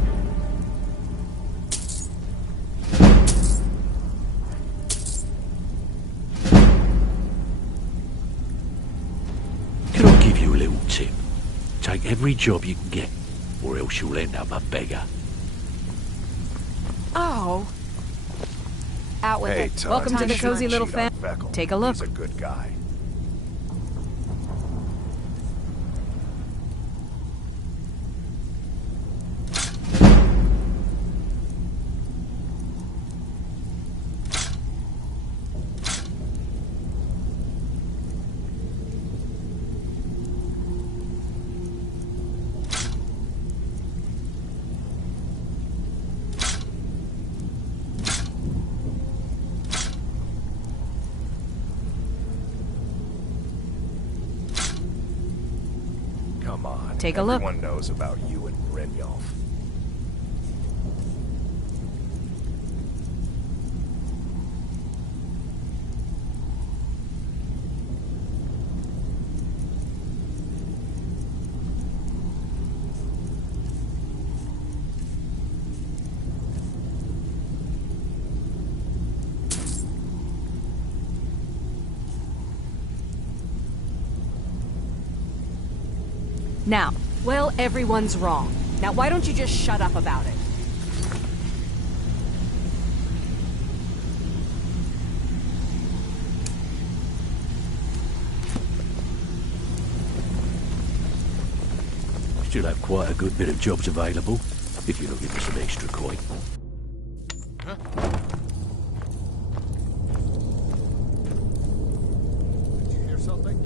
Can I give you a little tip? Take every job you can get, or else you'll end up a beggar. Oh. Out with it. Todd, Welcome to the cozy little family. Take a look. He's a good guy. Take a look. Everyone knows about you and Brynjolf. Now, well, everyone's wrong. Now why don't you just shut up about it? Still have quite a good bit of jobs available, if you're looking for some extra coin. Huh? Did you hear something?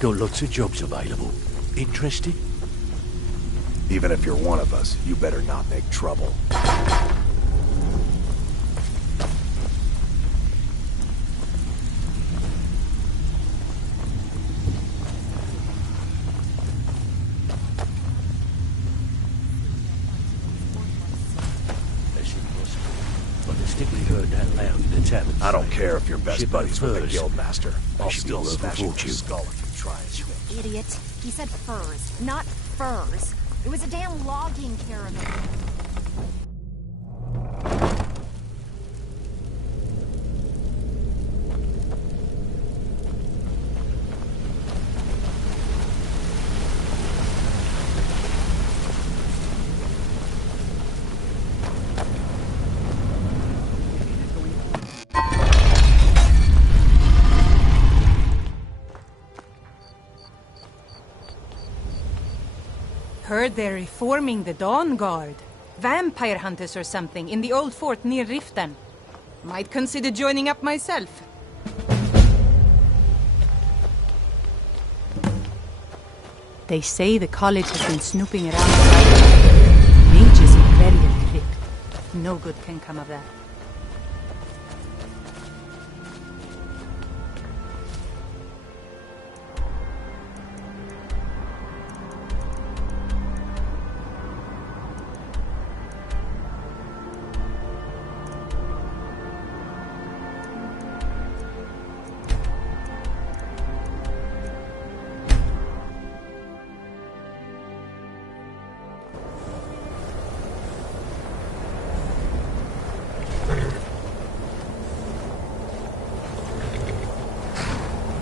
Got lots of jobs available. Interested? Even if you're one of us, you better not make trouble. I don't care if you're best buddies with the Guildmaster. I'll still smash your skull if you try and swing. Idiot. He said furs, not furs. It was a damn logging caravan. Heard they're reforming the Dawn Guard. Vampire hunters or something in the old fort near Riften. Might consider joining up myself. They say the college has been snooping around Skyrim. Mages are very strict. No good can come of that.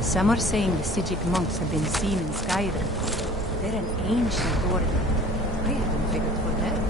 Some are saying the Sijic monks have been seen in Skyrim. They're an ancient order. I hadn't figured for that.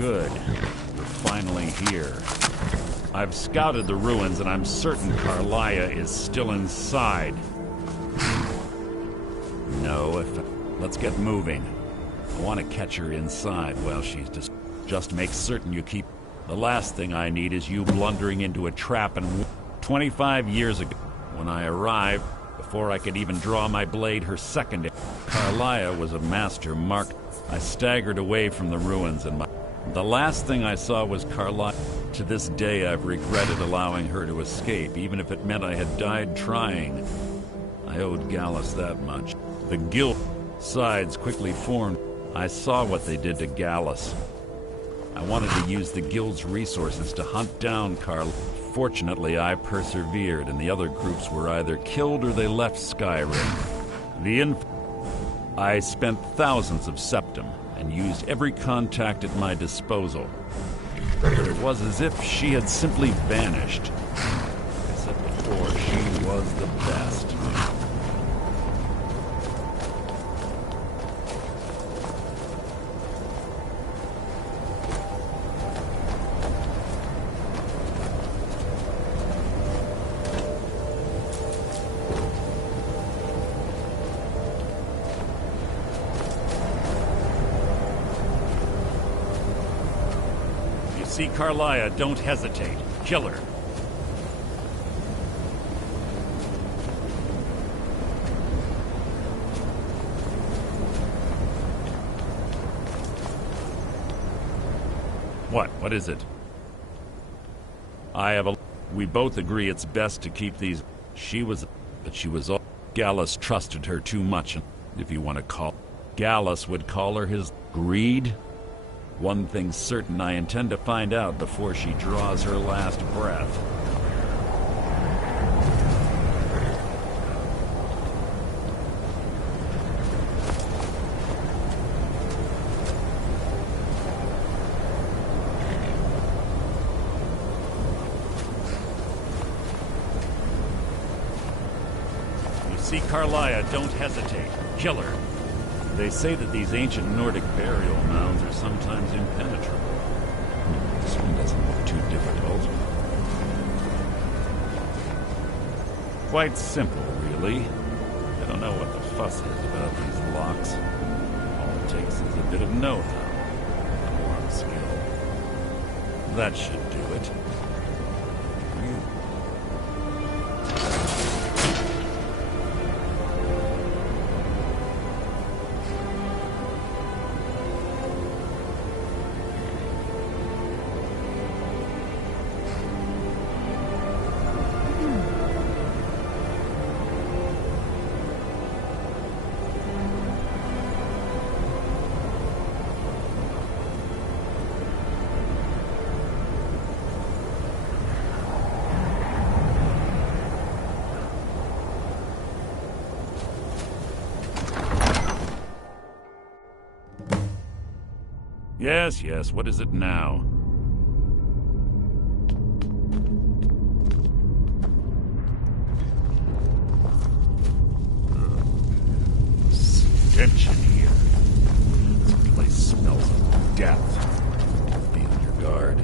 Good. You're finally here. I've scouted the ruins, and I'm certain Carlia is still inside. No, let's get moving. I want to catch her inside while she's just make certain you keep... The last thing I need is you blundering into a trap. And 25 years ago, when I arrived, before I could even draw my blade, her second, Carlia was a master mark. I staggered away from the ruins, and the last thing I saw was Carlia. To this day, I've regretted allowing her to escape, even if it meant I had died trying. I owed Gallus that much. The guild sides quickly formed. I saw what they did to Gallus. I wanted to use the guild's resources to hunt down Carl. Fortunately, I persevered, and the other groups were either killed or they left Skyrim. I spent thousands of septum and used every contact at my disposal. But it was as if she had simply vanished. Like I said before, she was the best. See Carlia, don't hesitate. Kill her. What is it? We both agree it's best to keep these... But she was all... Gallus trusted her too much, if you want to call... Gallus would call her his... Greed? One thing's certain, I intend to find out before she draws her last breath. You see Carlia, don't hesitate. Kill her. They say that these ancient Nordic burial mounds are sometimes impenetrable. This one doesn't look too difficult. Quite simple, really. I don't know what the fuss is about these locks. All it takes is a bit of know-how, a warm skill. That should do it. Yes, what is it now? Stench in here. This place smells of death. Be on your guard.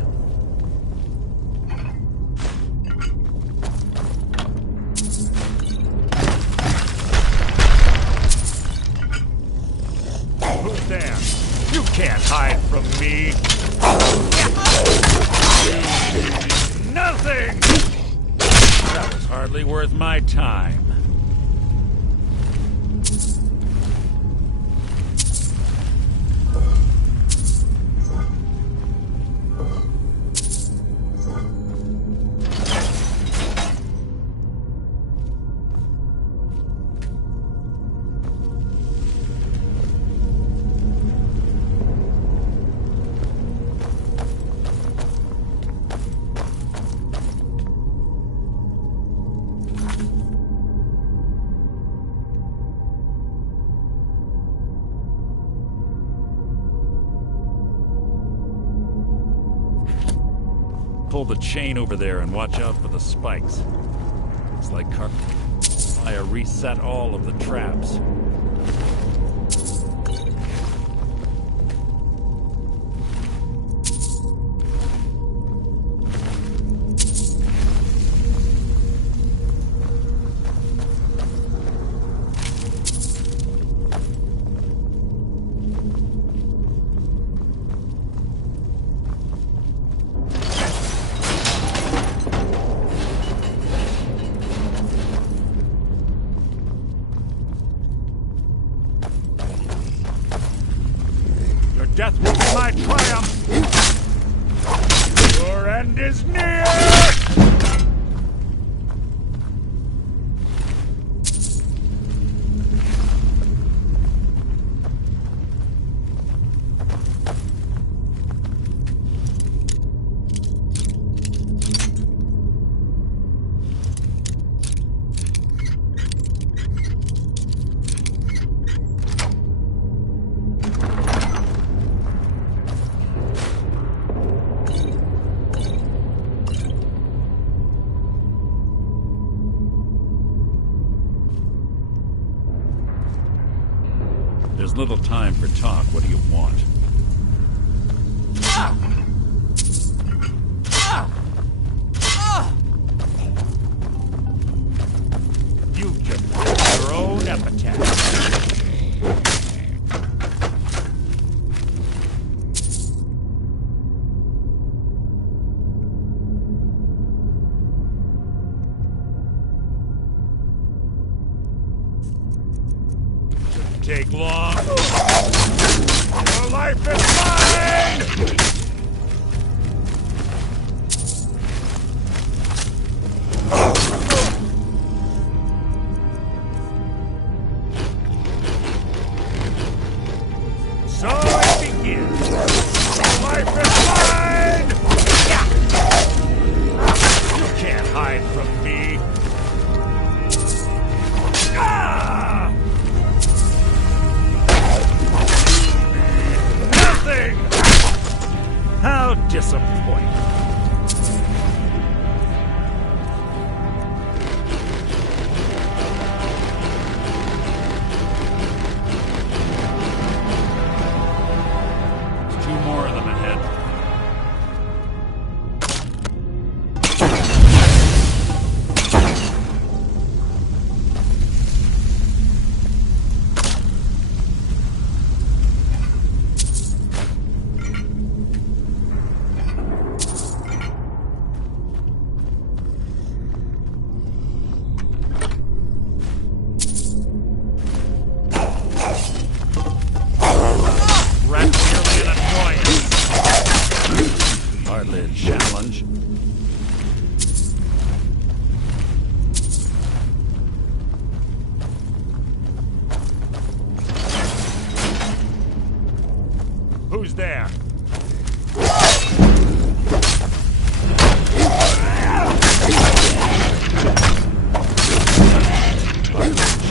Who's there? You can't hide from me! Nothing! That was hardly worth my time. Pull the chain over there and watch out for the spikes. Looks like Fire reset all of the traps. death will be my triumph! Your end is near! There's little time for talk. What do you want? You've just built your own epitaph. Take long. Your life is mine! So it begins. Your life is mine! You can't hide from me. How disappointing. There's two more of them ahead. Challenge. Who's there?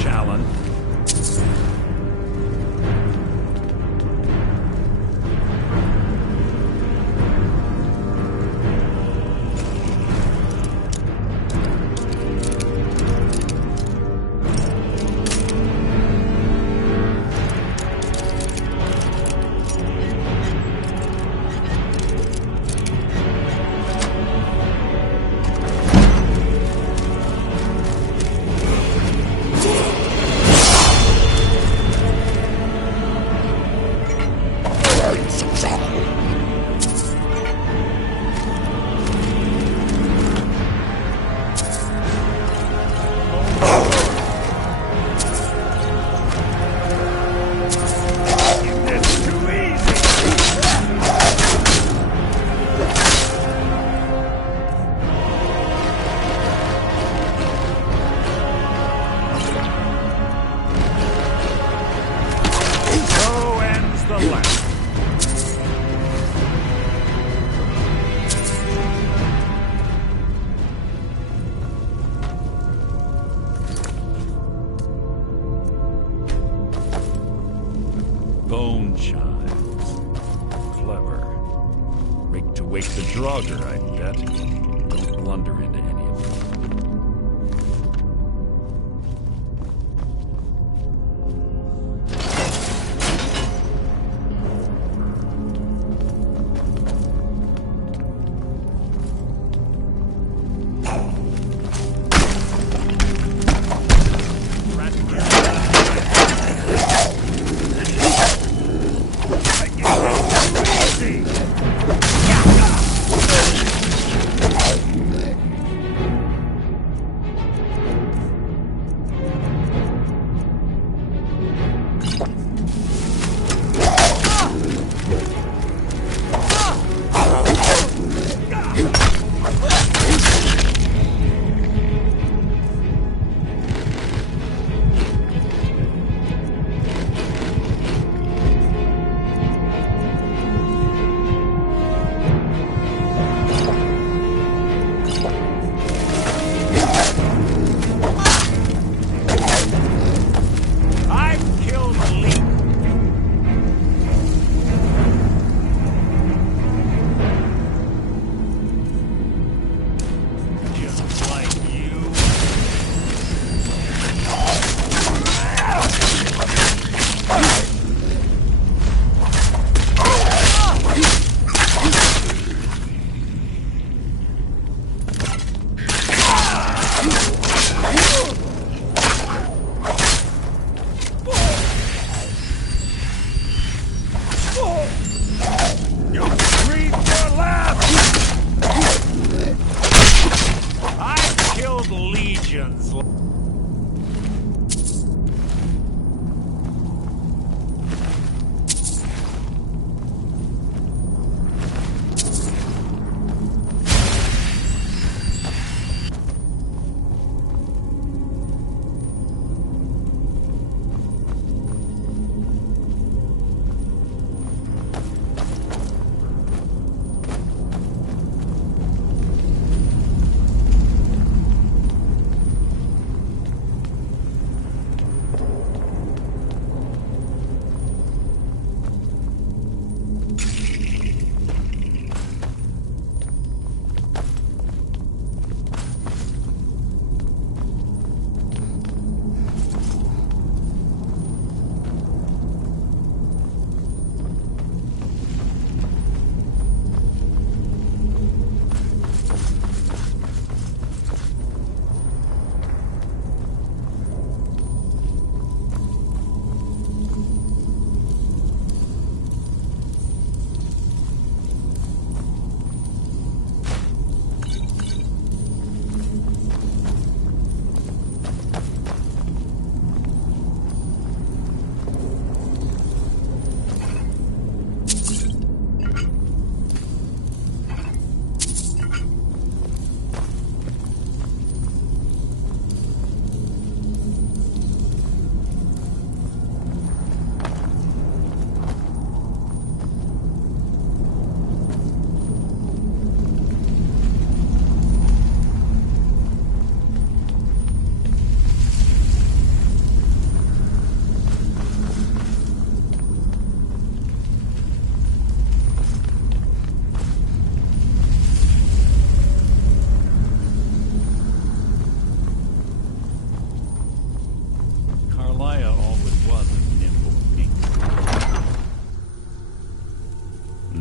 Challenge. Bone chimes. Clever. Rigged to wake the Draugr, I bet. Don't blunder into any of them.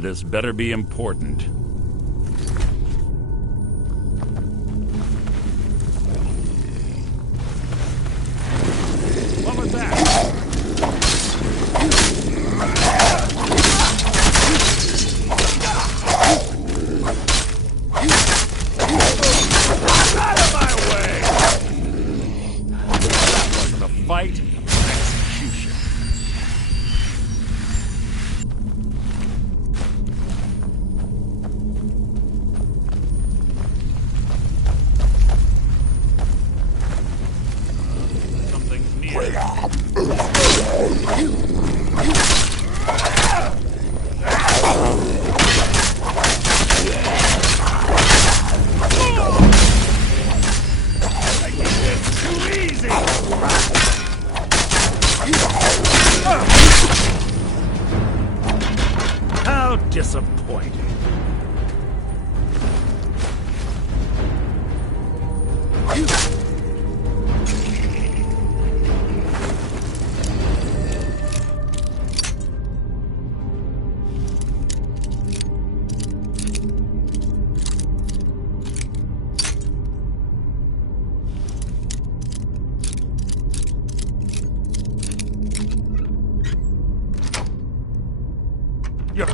This better be important. What was that? Out of my way! That wasn't a fight, an execution. Something's near. How disappointing. Your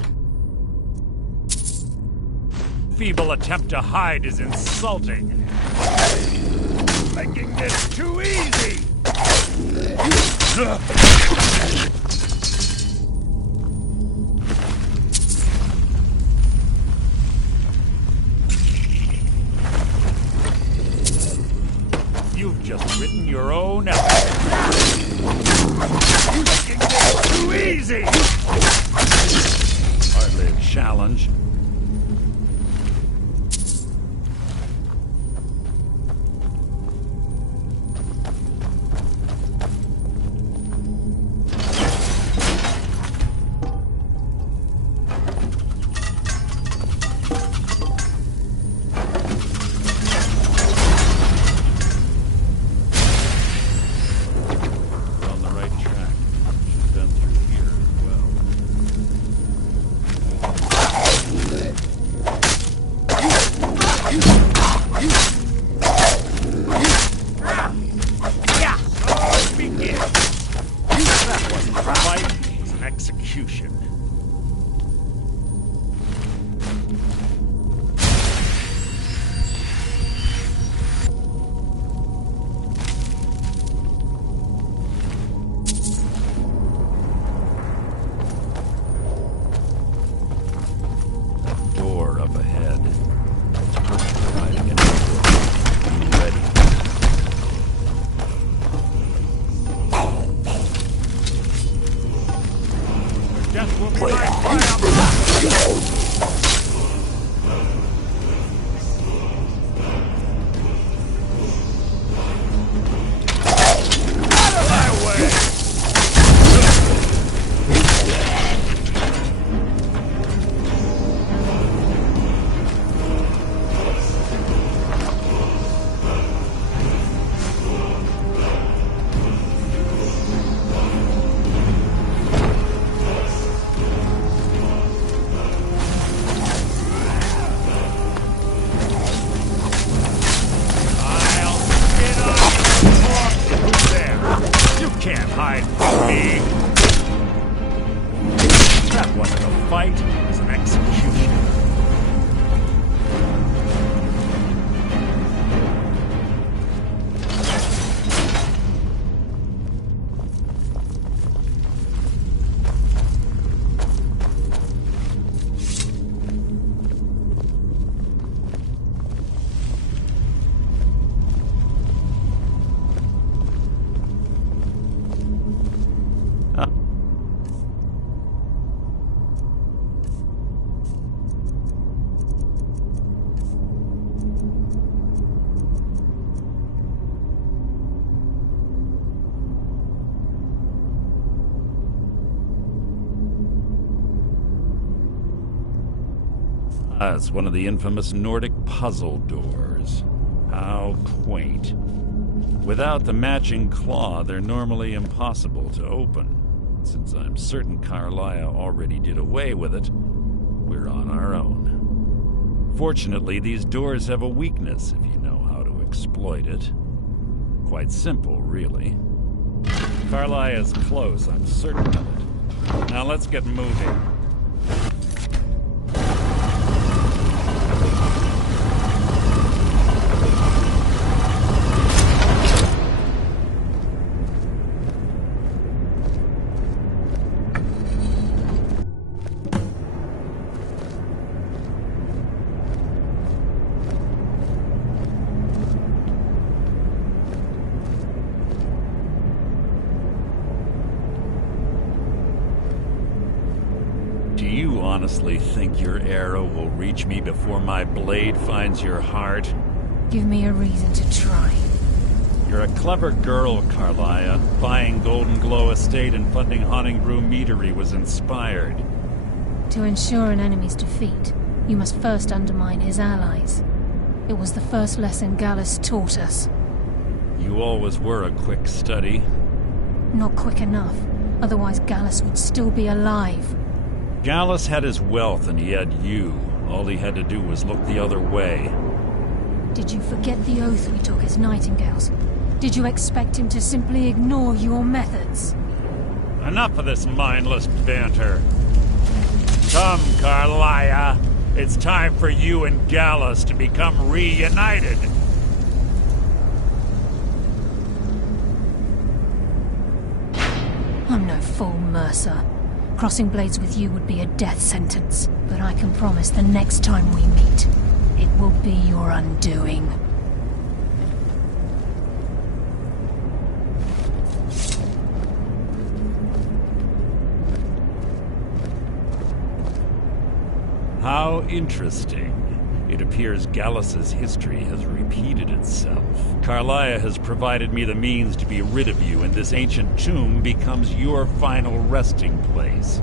feeble attempt to hide is insulting. Making this too easy! You've just written your own outfit. Making this too easy! Hardly a challenge. On the right track. She's been through here as well. Yeah! So begin. That wasn't a fight, it was an execution. That door up ahead. Right against the door. Be ready. Your death will be my triumph. Out of my way! I'll spit on your corpse. Who's there? You can't hide from me. That wasn't a fight, it was an execution. That's one of the infamous Nordic puzzle doors. How quaint. Without the matching claw, they're normally impossible to open. Since I'm certain Carlia already did away with it, we're on our own. Fortunately, these doors have a weakness if you know how to exploit it. Quite simple, really. Carlia is close, I'm certain of it. Now let's get moving. Honestly think your arrow will reach me before my blade finds your heart? Give me a reason to try. You're a clever girl, Carlia. Buying Golden Glow Estate and funding Haunting Brew Meadery was inspired. To ensure an enemy's defeat, you must first undermine his allies. It was the first lesson Gallus taught us. You always were a quick study. Not quick enough, otherwise Gallus would still be alive. Gallus had his wealth and he had you. All he had to do was look the other way. Did you forget the oath we took as Nightingales? Did you expect him to simply ignore your methods? Enough of this mindless banter. Come, Carlia. It's time for you and Gallus to become reunited. I'm no fool, Mercer. Crossing blades with you would be a death sentence, but I can promise the next time we meet, it will be your undoing. How interesting. It appears Gallus's history has repeated itself. Carlia has provided me the means to be rid of you, and this ancient tomb becomes your final resting place.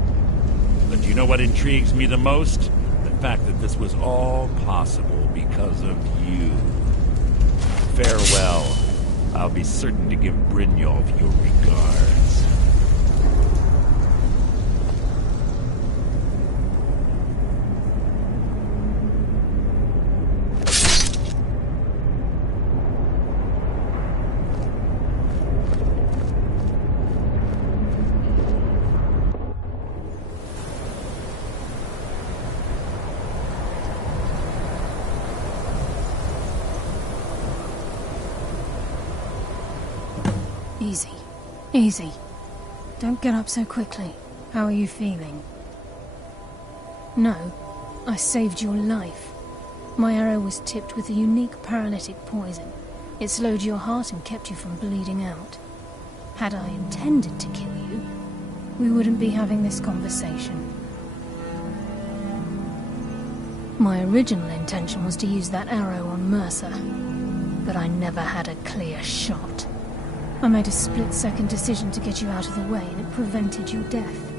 But do you know what intrigues me the most? The fact that this was all possible because of you. Farewell. I'll be certain to give Brynjolf your regards. Easy. Easy. Don't get up so quickly. How are you feeling? No, I saved your life. My arrow was tipped with a unique paralytic poison. It slowed your heart and kept you from bleeding out. Had I intended to kill you, we wouldn't be having this conversation. My original intention was to use that arrow on Mercer, but I never had a clear shot. I made a split-second decision to get you out of the way, and it prevented your death.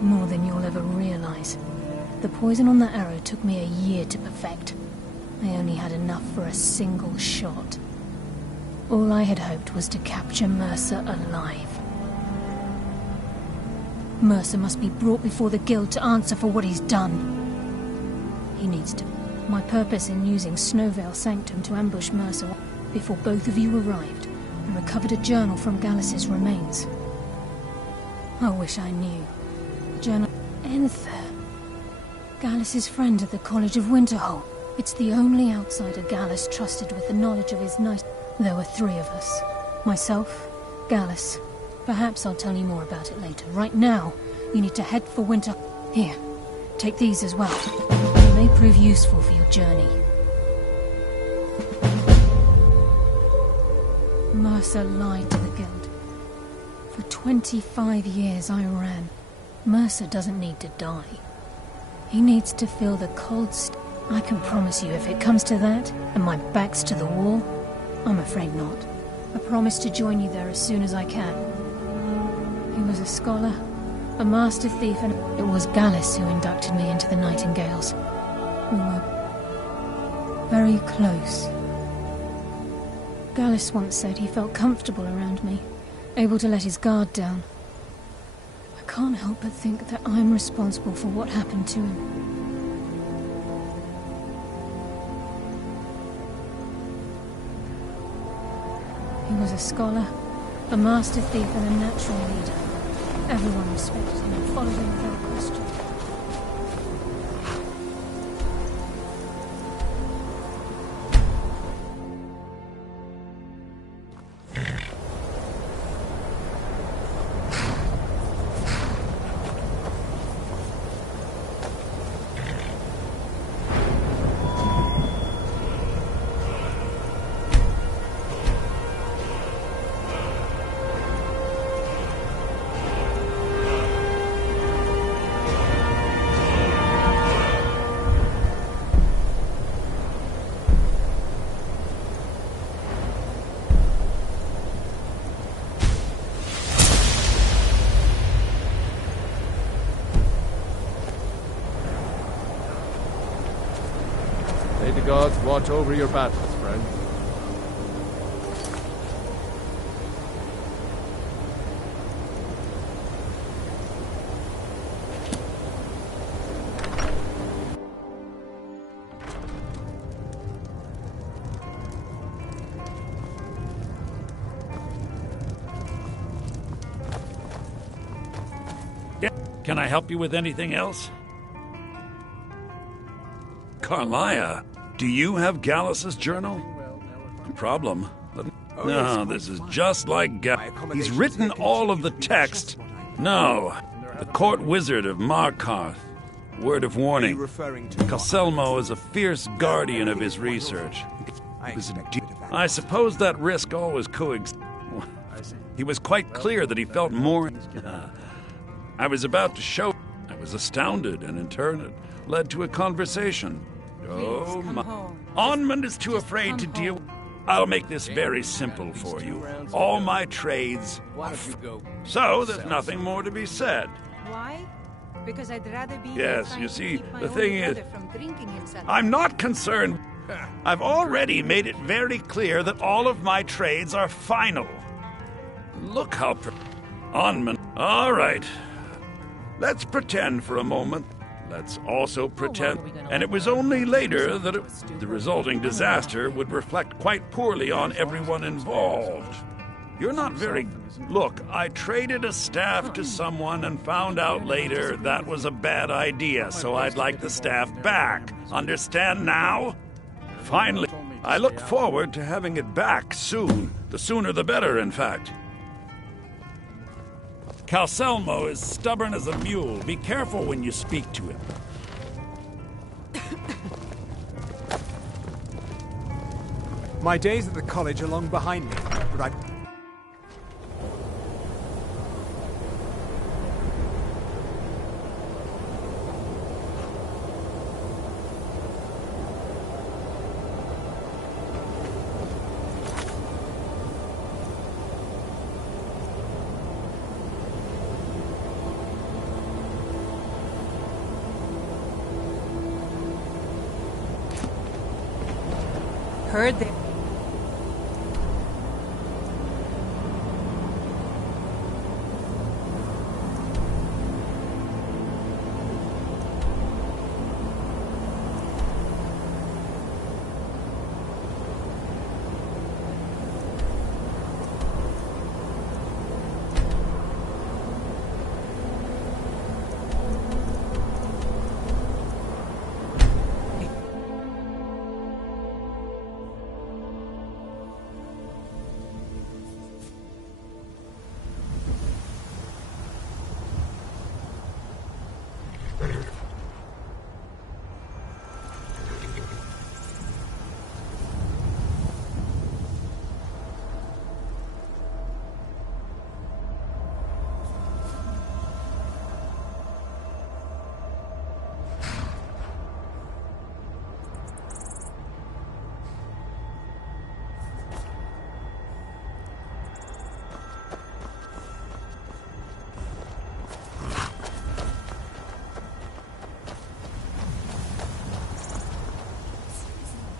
More than you'll ever realize. The poison on that arrow took me a year to perfect. I only had enough for a single shot. All I had hoped was to capture Mercer alive. Mercer must be brought before the Guild to answer for what he's done. He needs to. My purpose in using Snowvale Sanctum to ambush Mercer before both of you arrived and recovered a journal from Gallus's remains. I wish I knew. Journal Enther. Gallus's friend at the College of Winterhold. It's the only outsider Gallus trusted with the knowledge of his knight. There were 3 of us. Myself, Gallus. Perhaps I'll tell you more about it later. Right now, you need to head for Winter. Here, take these as well. They may prove useful for your journey. Mercer lied to the Guild. For 25 years I ran. Mercer doesn't need to die. He needs to feel the cold I can promise you if it comes to that, and my back's to the wall, I'm afraid not. I promise to join you there as soon as I can. He was a scholar, a master thief, and it was Gallus who inducted me into the Nightingales. We were very close. Gallus once said he felt comfortable around me, able to let his guard down. can't help but think that I'm responsible for what happened to him. He was a scholar, a master thief and a natural leader. Everyone respected him and followed him without question. May the gods watch over your battles, friend. Yeah. Can I help you with anything else? Carlia, do you have Gallus's journal? No problem. No, this is just like He's written all of the text. No, the court wizard of Markarth. Word of warning. Calselmo is a fierce guardian of his research. I suppose that risk always coexists. He was quite clear that he felt more... I was about to show... I was astounded, and in turn it led to a conversation. Oh, my... Onmund is too afraid to deal... I'll make this very simple for you. All my trades... So, there's nothing more to be said. Why? Because I'd rather be... Yes, you see, the thing is... I'm not concerned... I've already made it very clear that all of my trades are final. Look how... Onmund... All right. Let's pretend for a moment. Let's also pretend... And it was only later that the resulting disaster would reflect quite poorly on everyone involved. You're not very... Look, I traded a staff to someone and found out later that was a bad idea, so I'd like the staff back. Understand now? Finally, I look forward to having it back soon. The sooner the better, in fact. Calselmo is stubborn as a mule. Be careful when you speak to him. My days at the college are long behind me, but I... Heard that.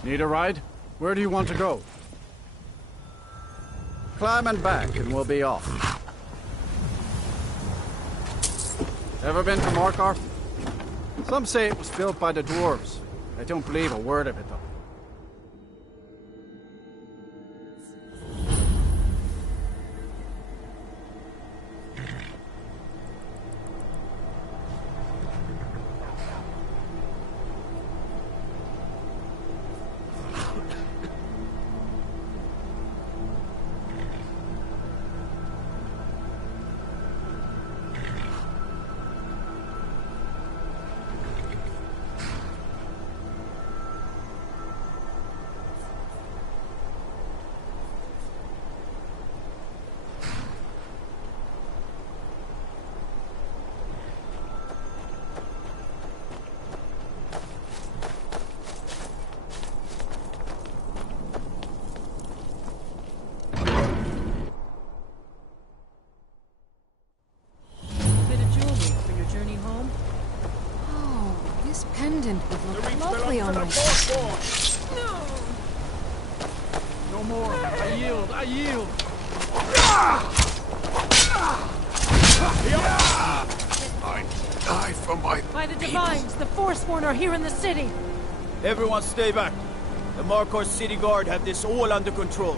Need a ride? Where do you want to go? Climb and back, and we'll be off. Ever been to Morkarth? Some say it was built by the dwarves. I don't believe a word of it, though. Pendant would look lovely on my skin. No more. I yield. I yield. I die from my... By the Divines, the Forsworn are here in the city. Everyone stay back. The Markarth City Guard have this all under control.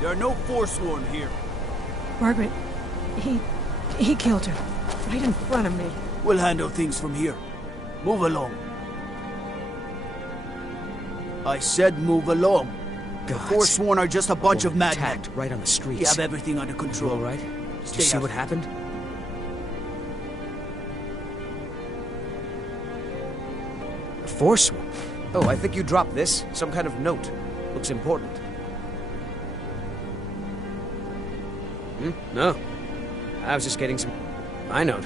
There are no Forsworn here. Margaret, he killed her. Right in front of me. We'll handle things from here. Move along. I said move along. The Forsworn are just a bunch of madmen. Right on the streets. We have everything under control. You all right? Did you see what happened? A Forsworn? Oh, I think you dropped this. Some kind of note. Looks important. No. I was just getting some... My note.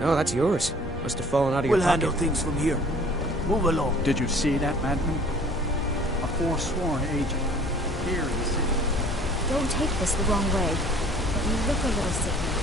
Oh, that's yours. Must have fallen out of your pocket. We'll handle things from here. Move along. Did you see that, madman? A Forsworn agent. Here in the city. Don't take this the wrong way, but you look a little sick now.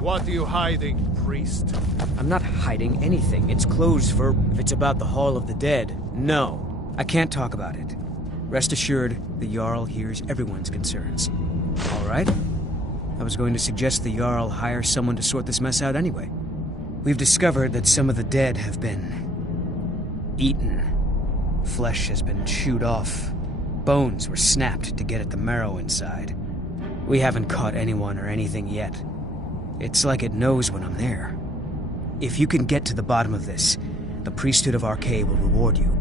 What are you hiding, priest? I'm not hiding anything. It's closed for... If it's about the Hall of the Dead, no. I can't talk about it. Rest assured, the Jarl hears everyone's concerns. All right? I was going to suggest the Jarl hire someone to sort this mess out anyway. We've discovered that some of the dead have been... eaten. Flesh has been chewed off. Bones were snapped to get at the marrow inside. We haven't caught anyone or anything yet. It's like it knows when I'm there. If you can get to the bottom of this, the priesthood of Arcade will reward you.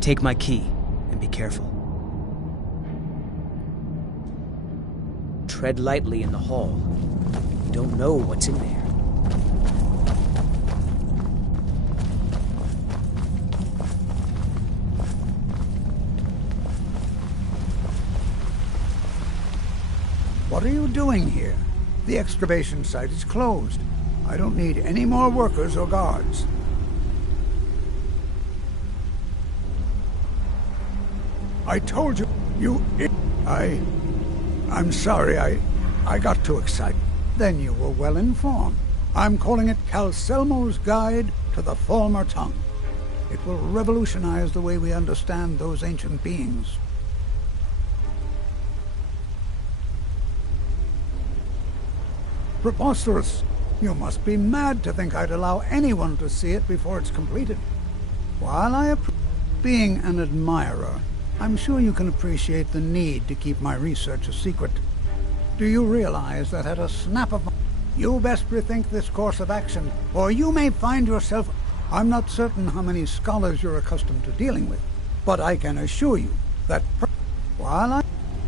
Take my key, and be careful. Tread lightly in the hall. You don't know what's in there. What are you doing here? The excavation site is closed. I don't need any more workers or guards. I told you, I'm sorry, I got too excited. Then you were well informed. I'm calling it Calcelmo's Guide to the Falmer Tongue. It will revolutionize the way we understand those ancient beings. Preposterous! You must be mad to think I'd allow anyone to see it before it's completed. While I appreciate being an admirer, I'm sure you can appreciate the need to keep my research a secret. Do you realize that at a snap of... You best rethink this course of action, or you may find yourself... I'm not certain how many scholars you're accustomed to dealing with, but I can assure you that... While I'm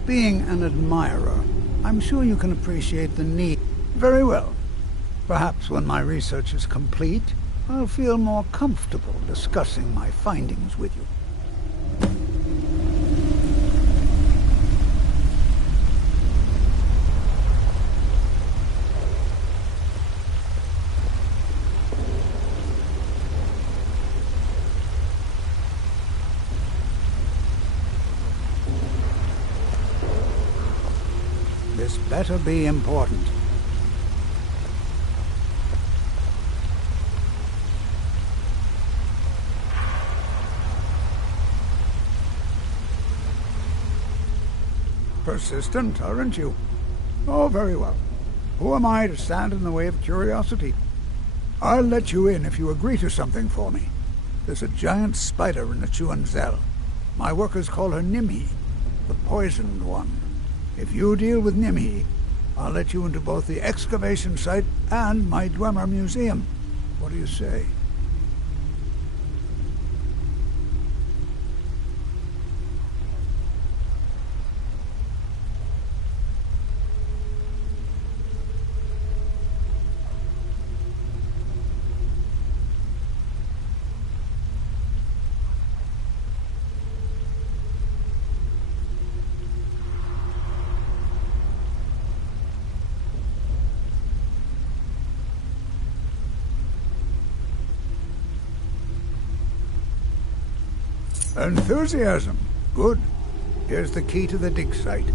being an admirer, I'm sure you can appreciate the need... Very well. Perhaps when my research is complete, I'll feel more comfortable discussing my findings with you. This better be important. Persistent, aren't you? Oh, very well. Who am I to stand in the way of curiosity? I'll let you in if you agree to something for me. There's a giant spider in the Chuanzel. My workers call her Nimhi, the poisoned one. If you deal with Nimhi, I'll let you into both the excavation site and my Dwemer museum. What do you say? Enthusiasm. Good. Here's the key to the dig site.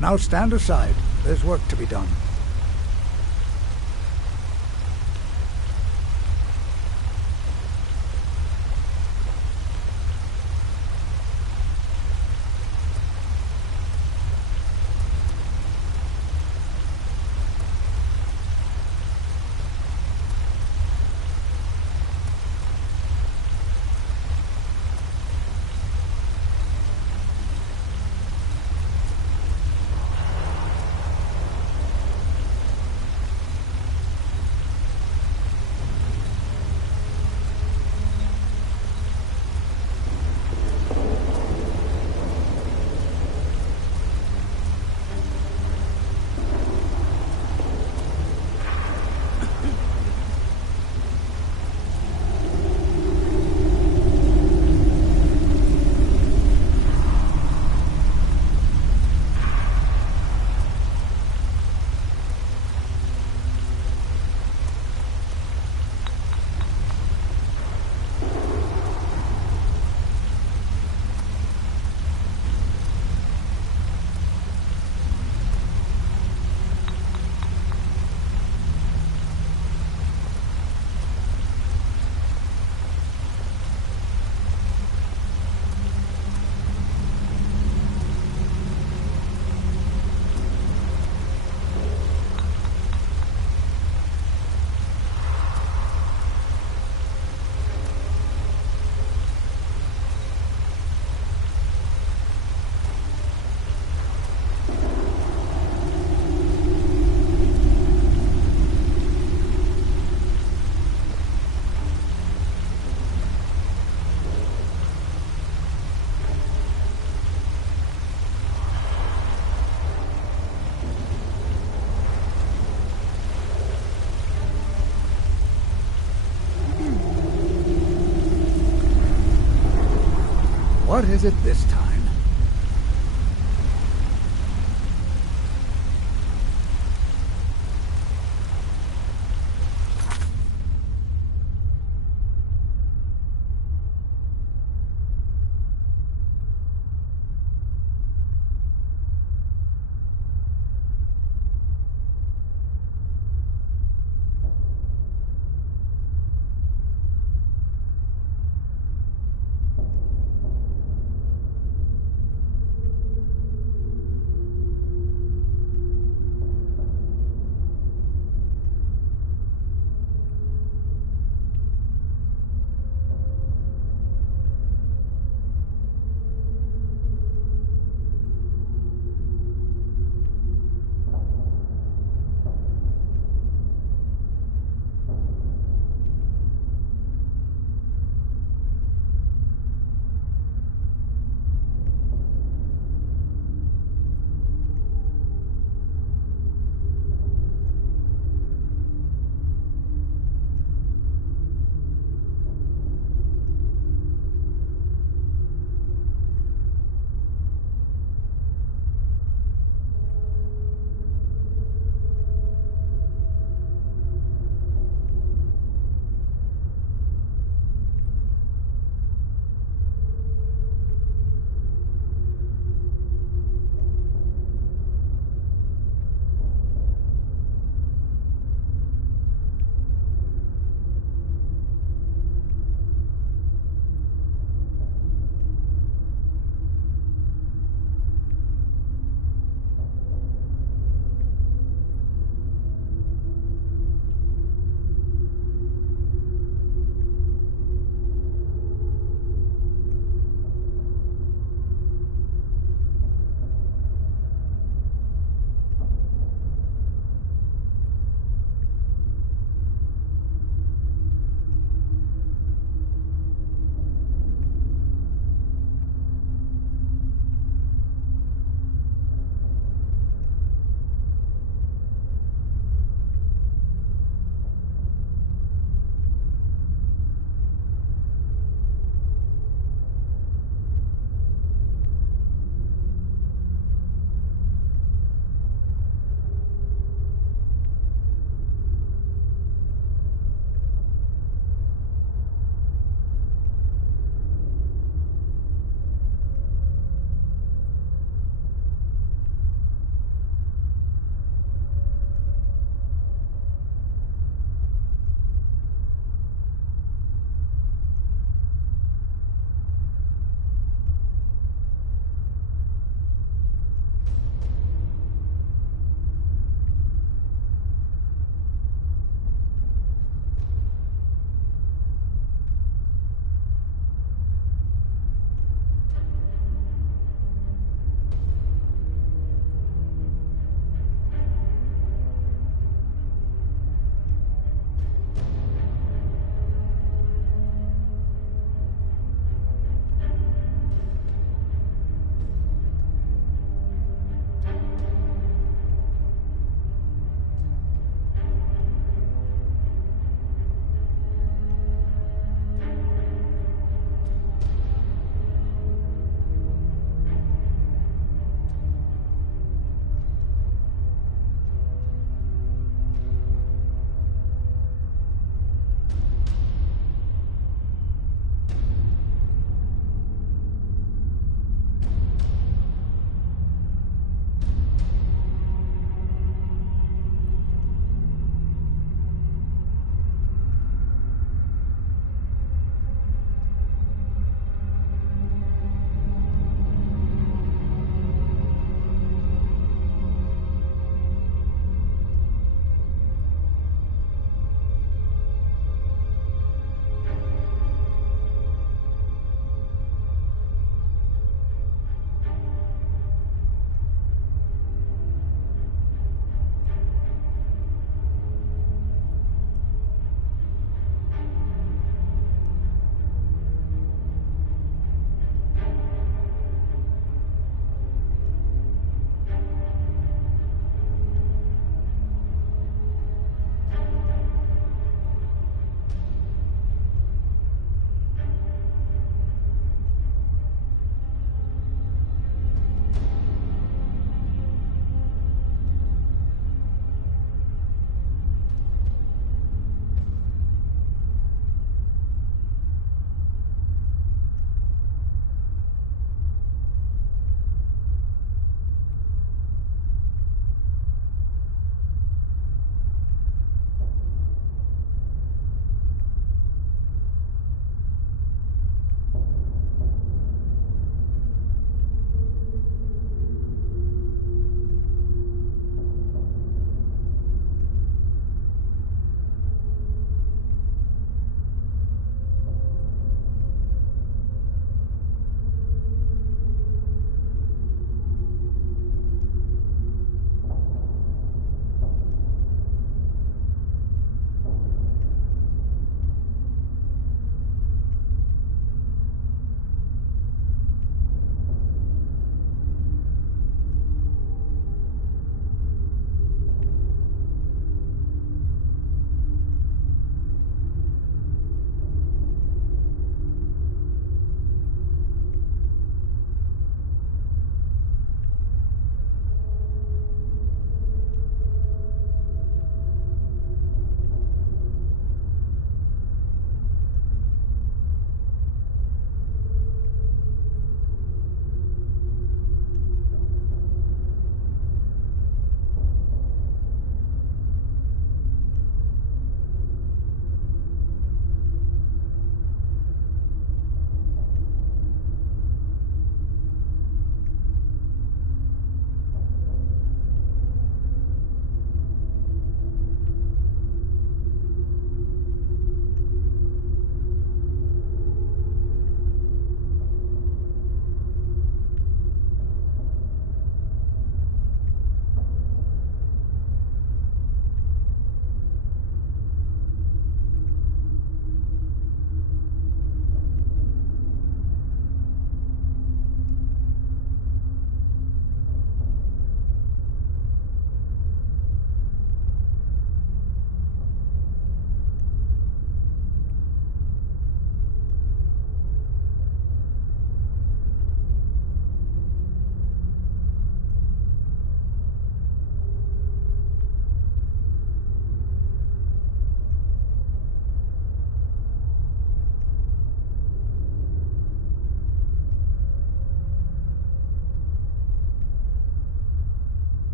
Now stand aside. There's work to be done. What is it this time?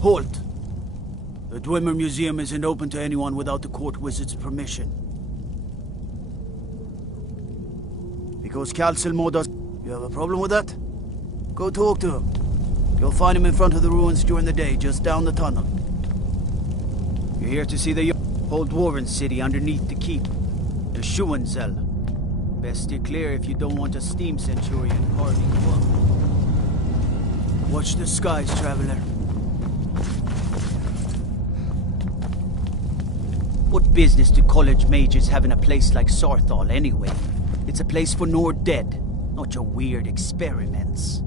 Halt! The Dwemer Museum isn't open to anyone without the court wizard's permission. Because Calcelmo does... You have a problem with that? Go talk to him. You'll find him in front of the ruins during the day, just down the tunnel. You're here to see the old dwarven city underneath the keep. The Schuenzell. Best steer clear if you don't want a steam centurion carving you up. Watch the skies, traveler. What business do college mages have in a place like Sarthal anyway? It's a place for Nord dead, not your weird experiments.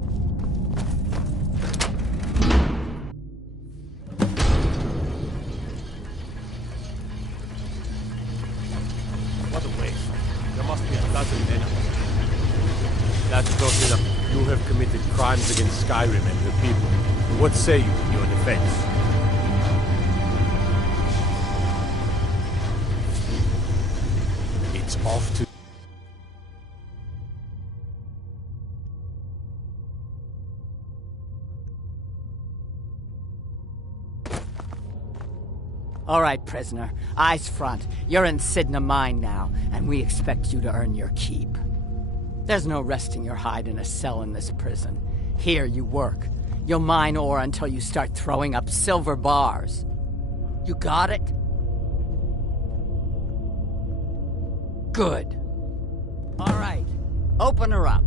What a waste. There must be a dozen men. That's close enough. You have committed crimes against Skyrim and her people. What say you in your defense? It's off to... All right, prisoner. Eyes front. You're in Sidna Mine now, and we expect you to earn your keep. There's no resting your hide in a cell in this prison. Here you work. You'll mine ore until you start throwing up silver bars. You got it? Good. All right. Open her up.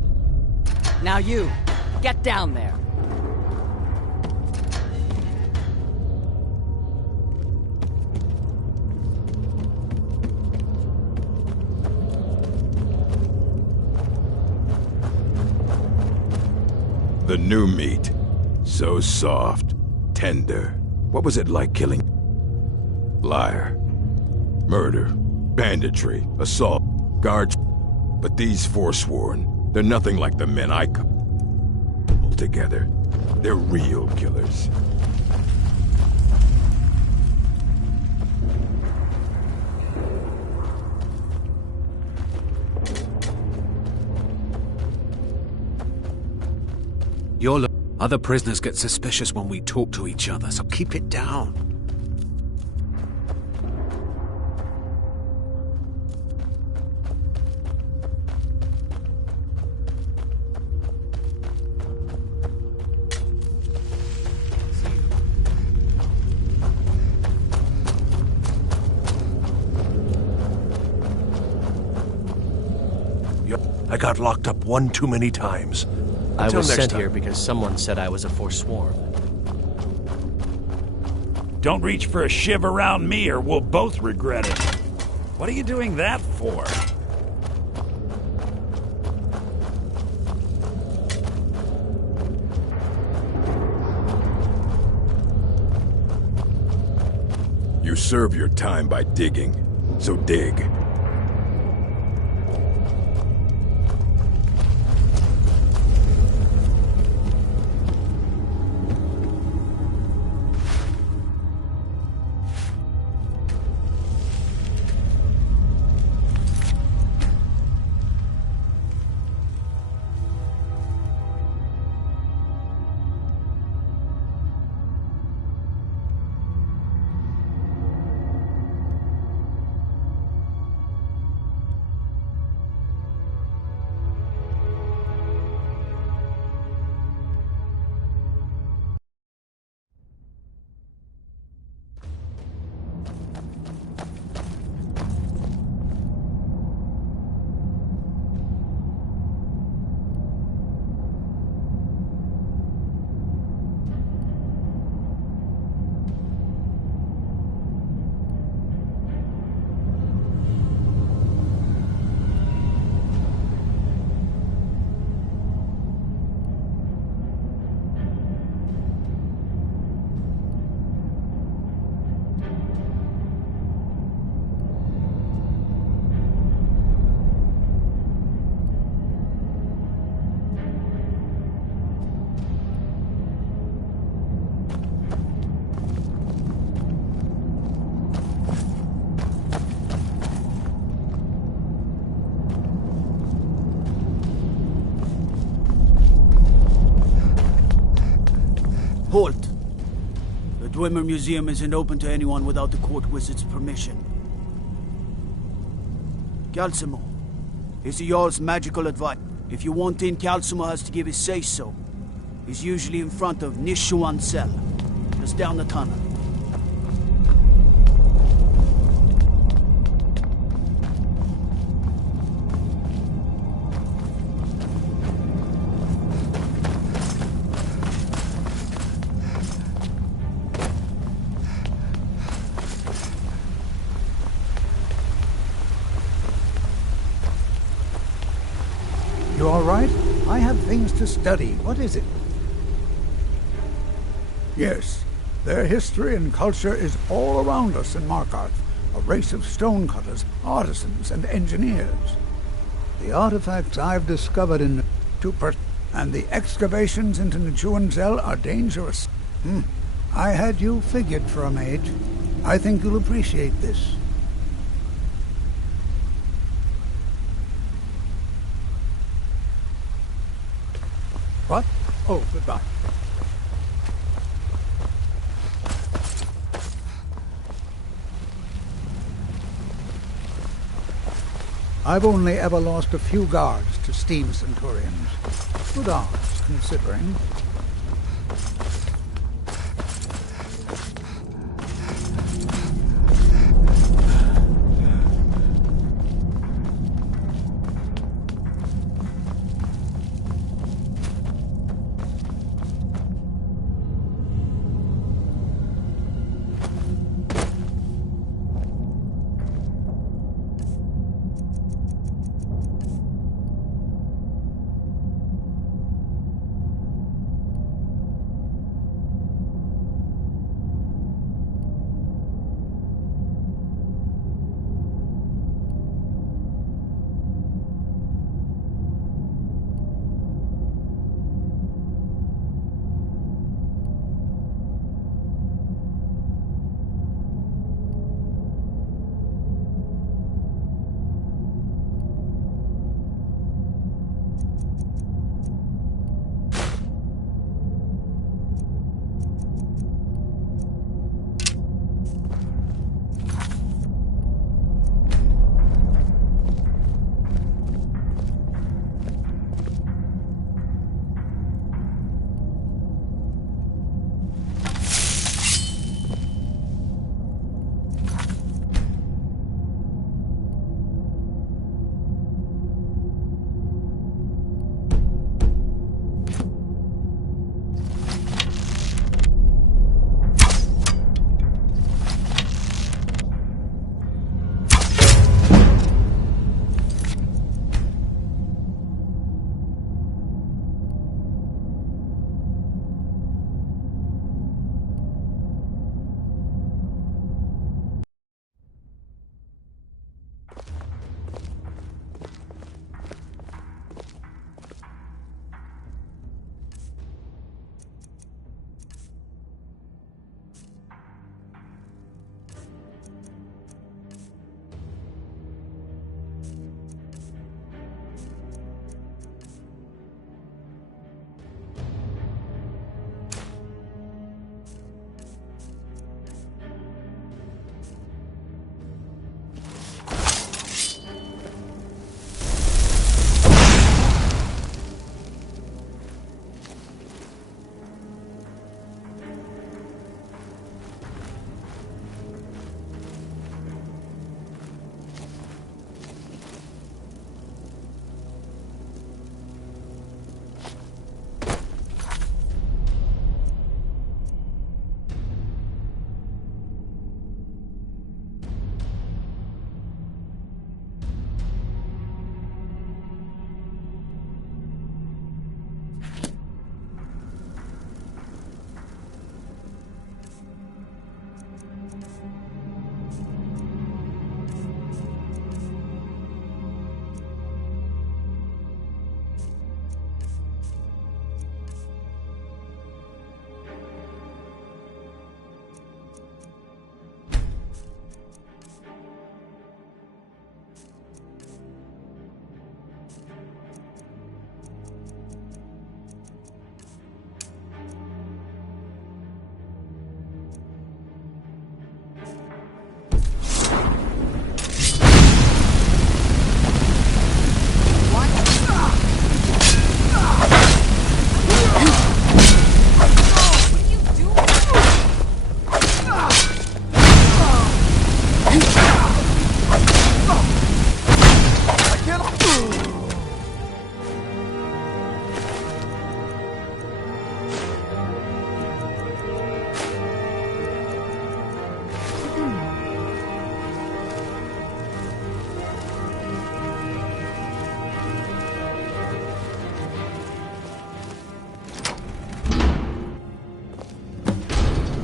Now you, get down there. The new meat. So soft, tender. What was it like killing? Liar. Murder. Banditry. Assault. Guards. But these Forsworn, they're nothing like the men I coupled together. They're real killers. Other prisoners get suspicious when we talk to each other, so keep it down. I got locked up one too many times. I Until was next sent time. here because someone said I was a Forsworn. Don't reach for a shiv around me or we'll both regret it. What are you doing that for? You serve your time by digging, so dig. Halt! Dwemer Museum isn't open to anyone without the court wizard's permission. Calcimo, he's the Jarl's magical advice. If you want in, Calcimo has to give his say-so. He's usually in front of Nishuan cell, just down the tunnel. You all right? I have things to study. What is it? Yes, their history and culture is all around us in Markarth. A race of stonecutters, artisans, and engineers. The artifacts I've discovered in and the excavations into Nichuanzel are dangerous. I had you figured for a mage. I think you'll appreciate this. What? Oh, goodbye. I've only ever lost a few guards to steam centurions. Good odds, considering.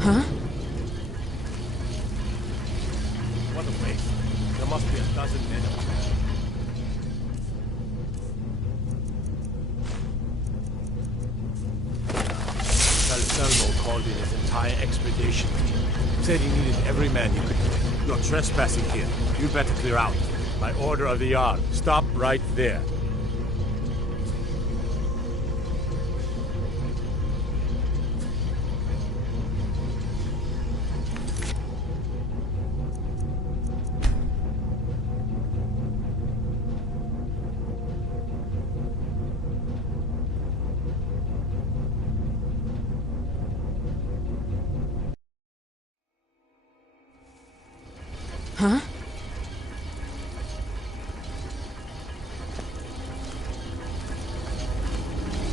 Huh? What a waste. There must be a dozen men up there. Selmo called in his entire expedition team. Said he needed every man he could get. You're trespassing here. You better clear out. By order of the Jarl. Stop right there. Huh?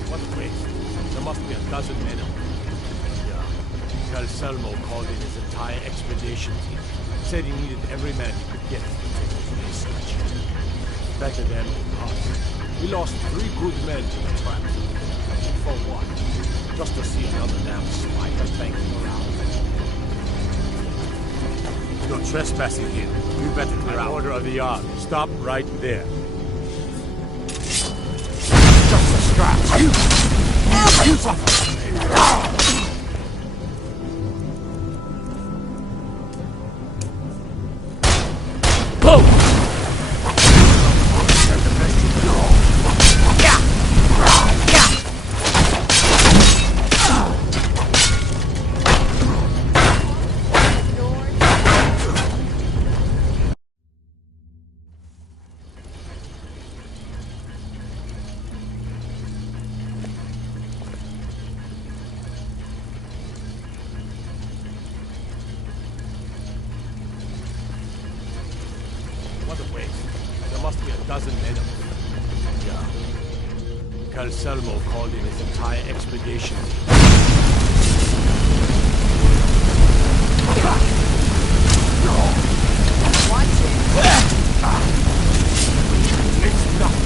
What a waste. There must be a dozen men up there. Yeah. Selmo called in his entire expedition team. Said he needed every man he could get to take his research. Better than us. We lost 3 good men to the traps. For what? Just to see another damn spider banging around. You're trespassing here. You better clear out. Order of the Jarl. Stop right there. Just a scratch. You suffer. Boom! What a waste. There must be a dozen men up there. Yeah. Selmo called in his entire expedition team. Watch it. It's nothing.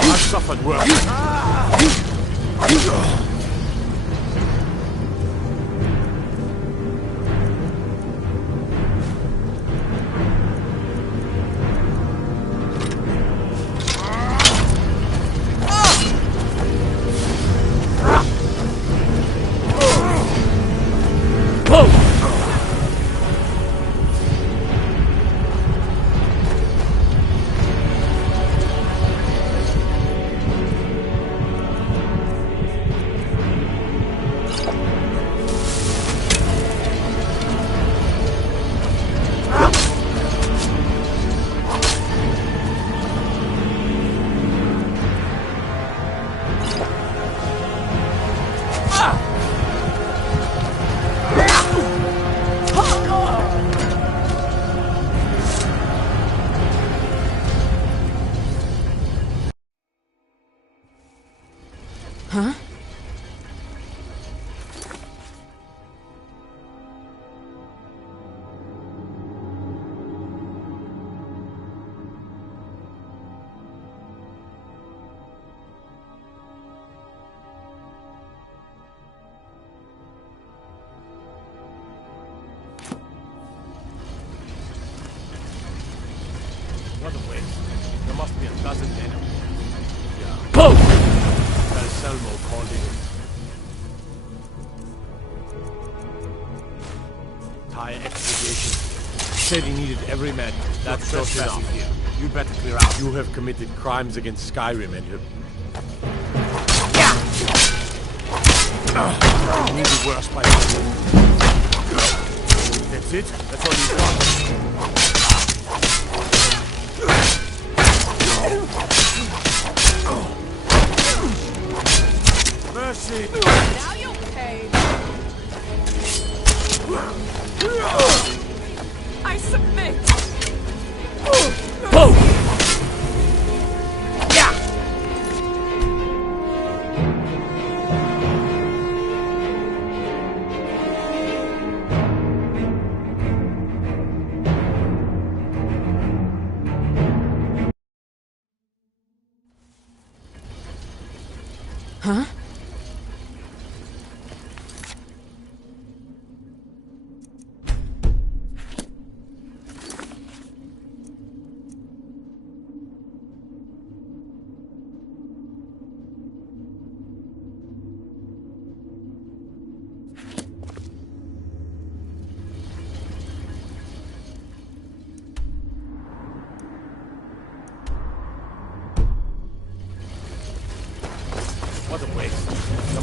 I've suffered worse. Huh? What a waste. There must be a dozen men up there. Yeah. Boom! Selmo called in. Entire expedition. Said he needed every man. That's just enough here. You better clear out. You have committed crimes against Skyrim and you... You will be worse by now. That's it? That's all you've got. Mercy! Now you'll pay. I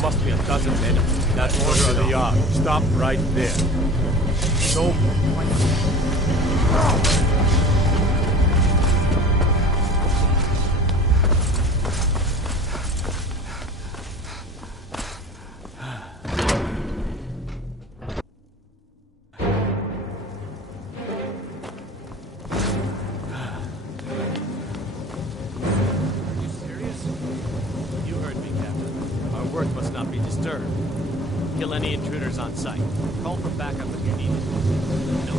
must be a dozen men. That's order of the yard. Stop right there. So... Kill any intruders on sight. Call for backup if you need it. No.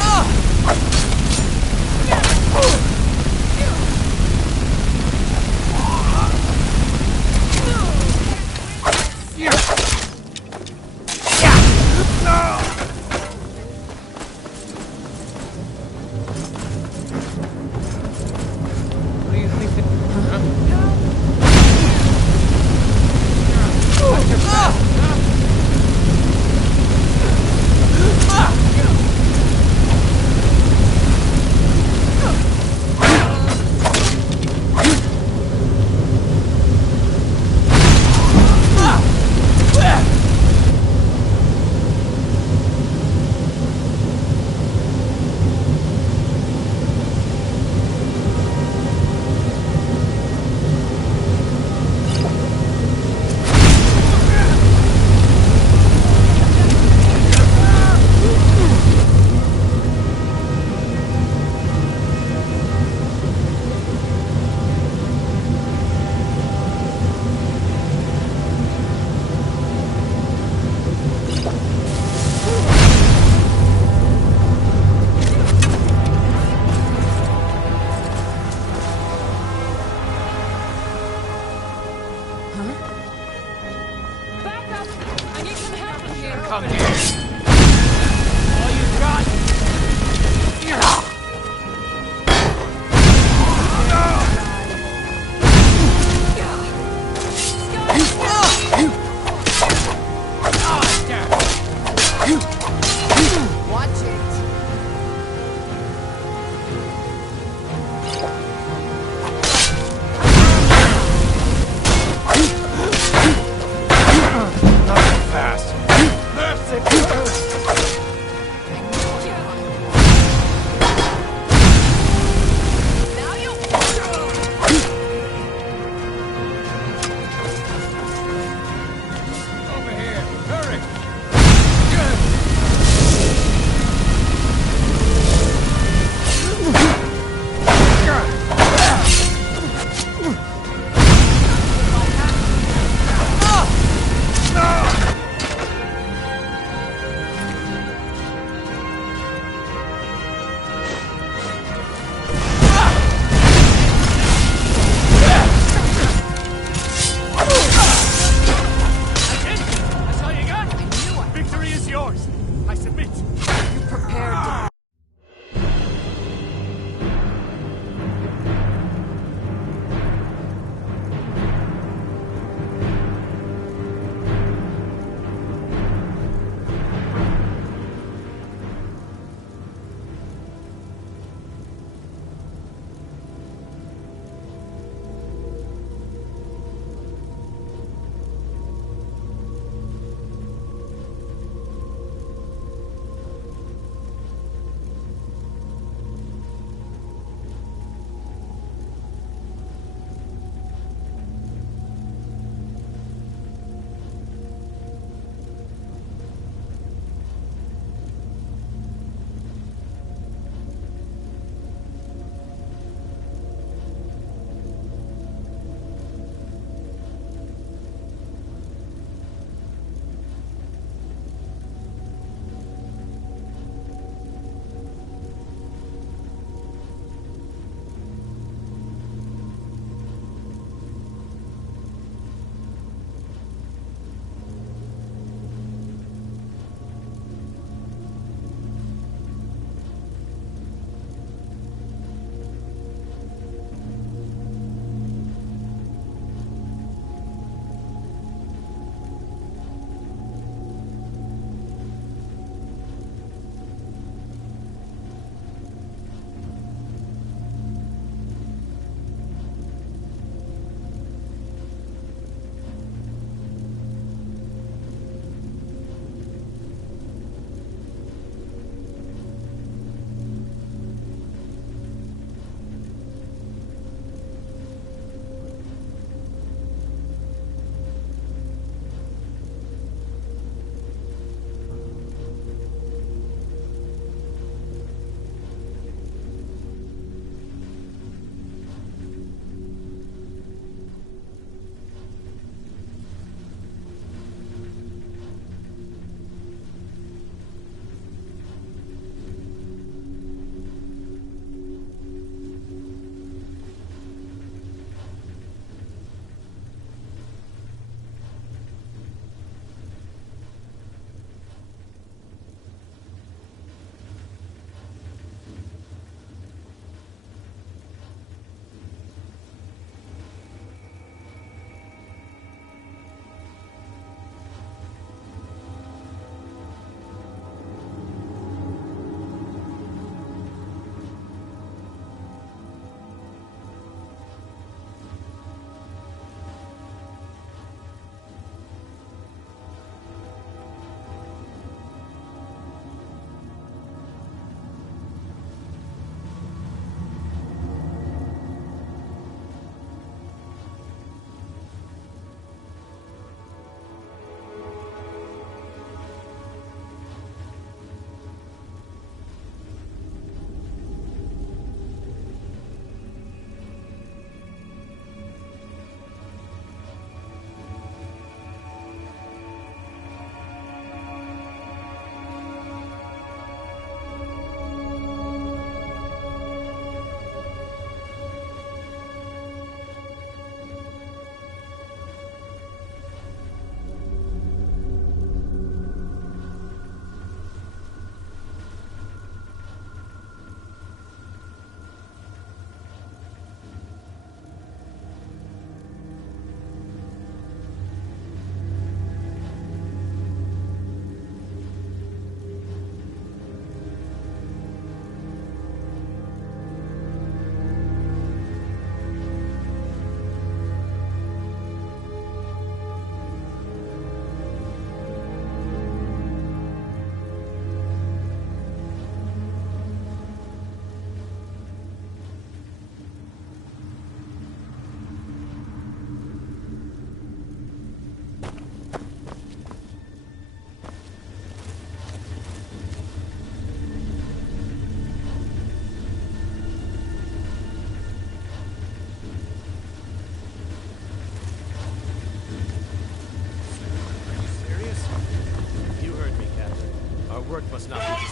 Ah!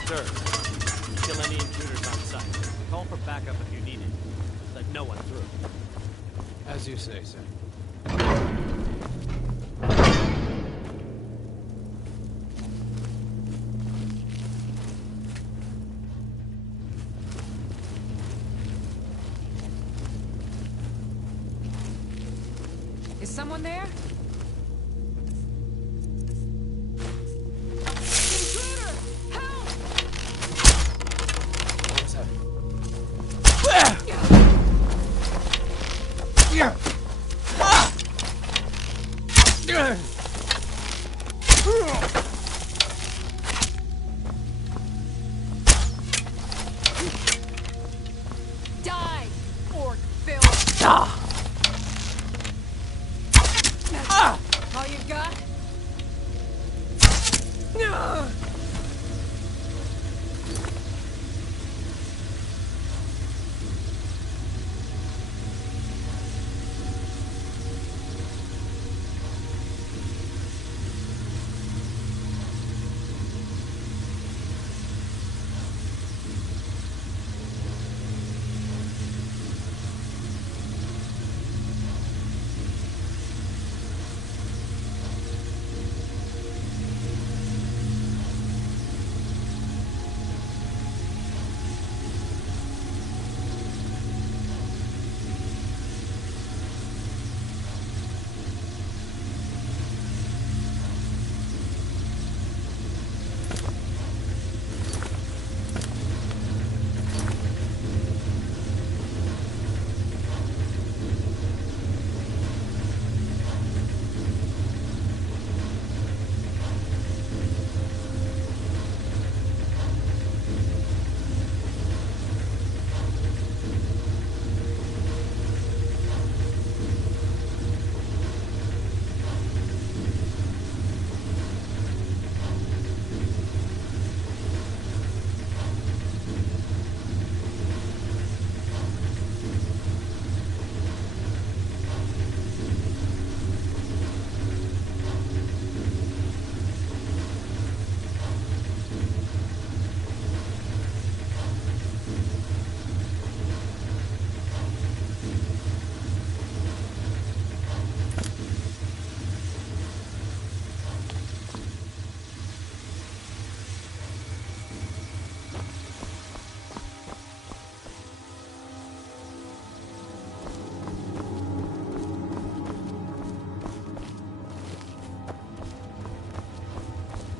Sir, kill any intruders on sight. Call for backup if you need it. Let no one through. As you say, sir. Is someone there? Die, orc filth! All you got?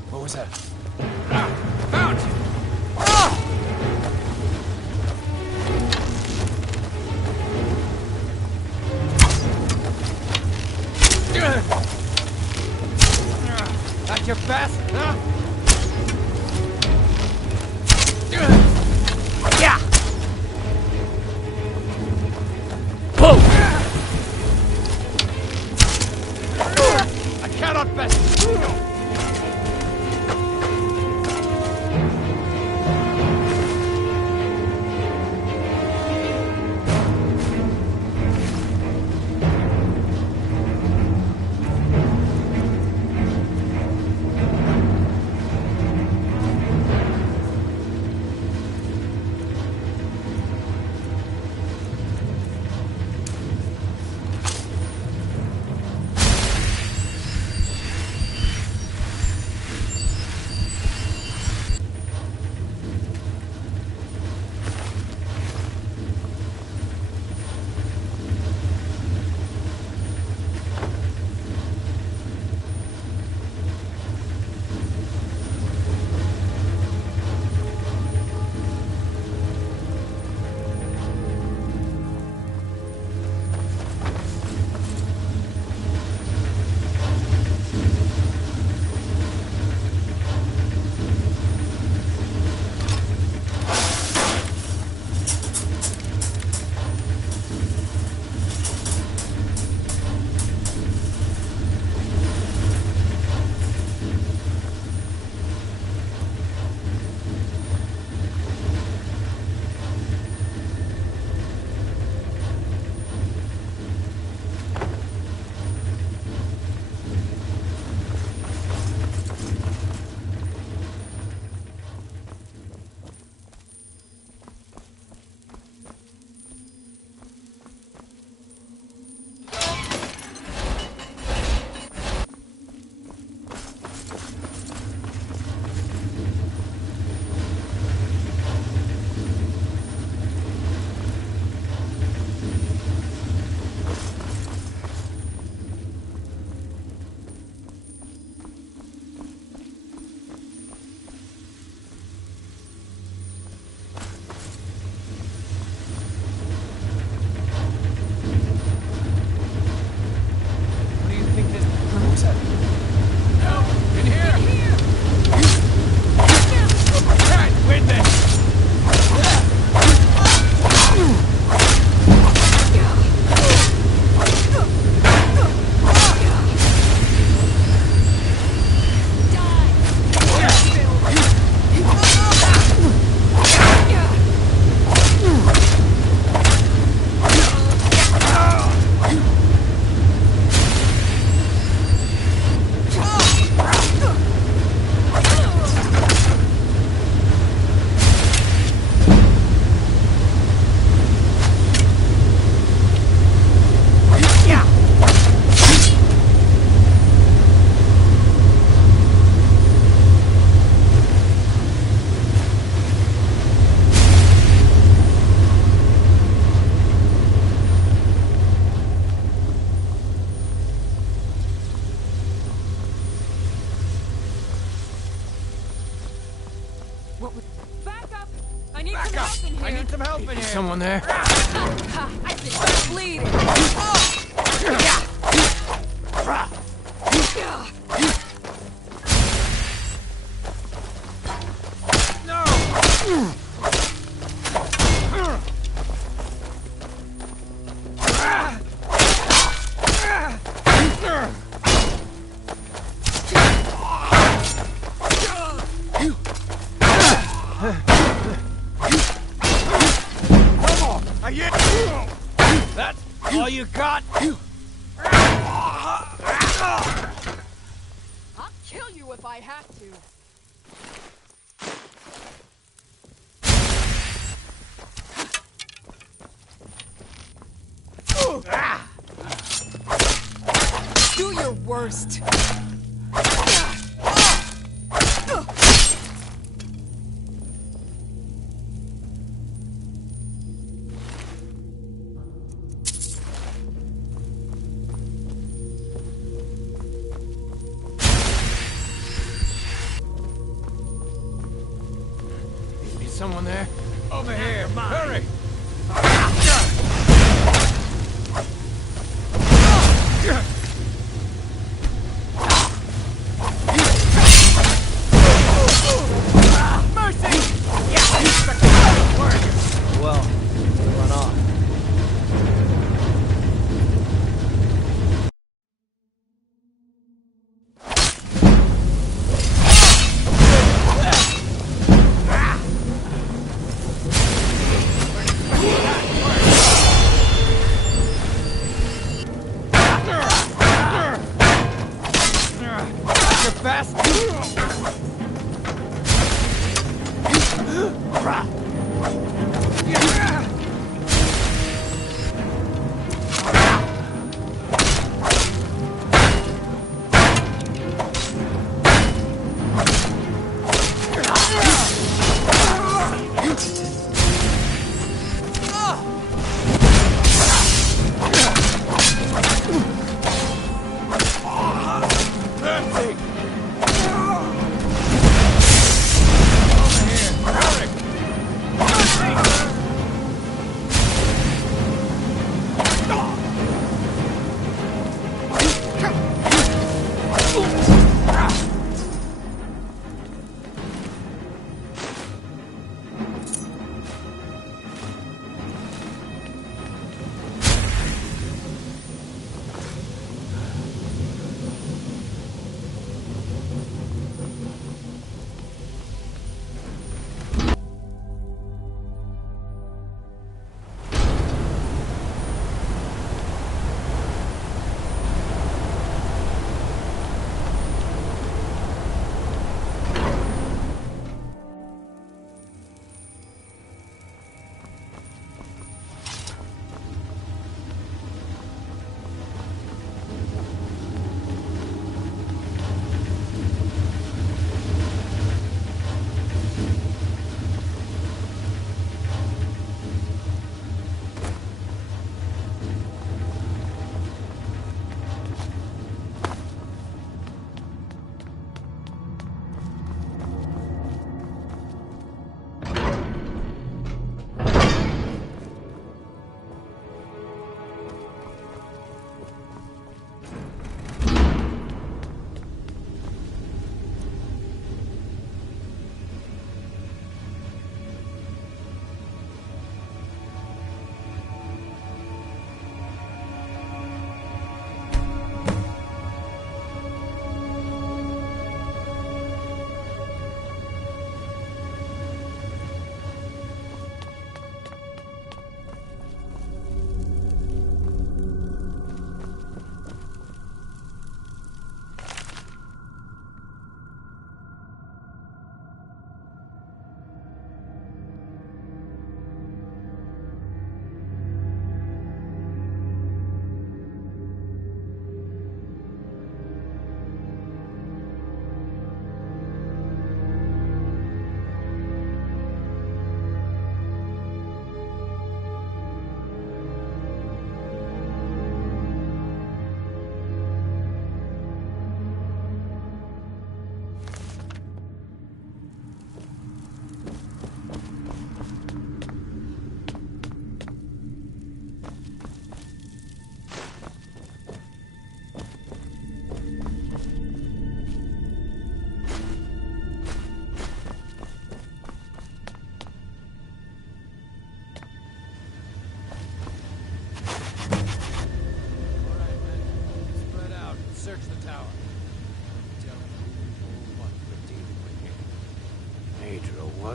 What was that? Found you! That's your best, huh? Yeah! Whoa! I cannot best. in here. I need some help in here. Someone there? I think I'm bleeding. That's all you got? I'll kill you if I have to. Do your worst. Someone there? Over here, hurry! Mercy! Well, run off.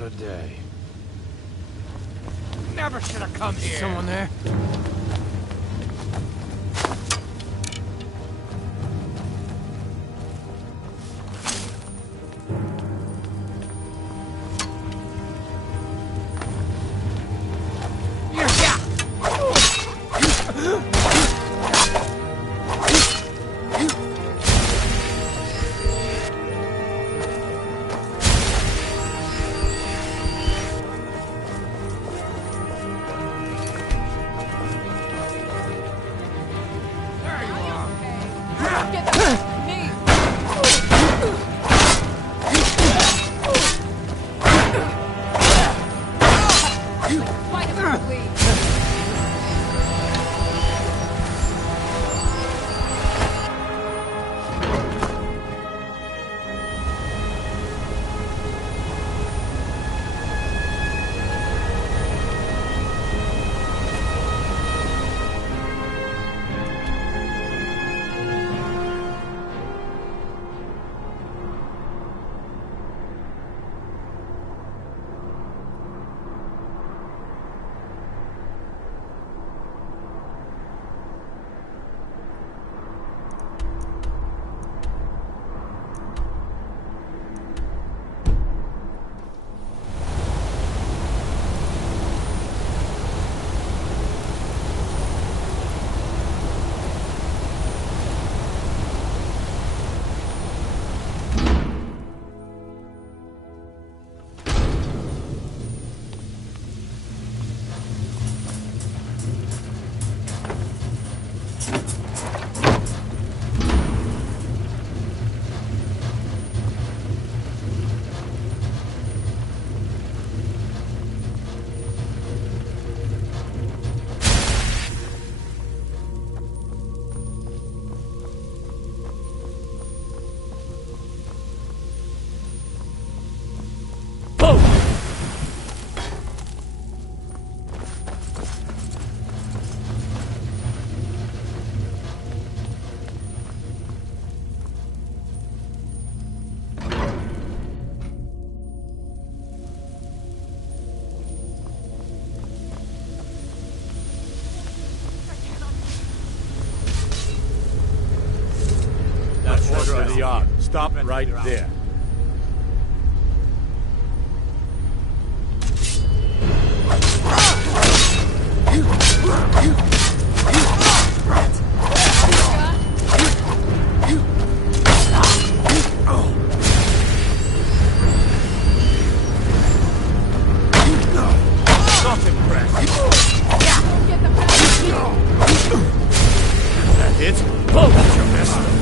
What a day. Never should have come here. Someone there? Stop right there. Not impressed. That it? Oh, that's your best.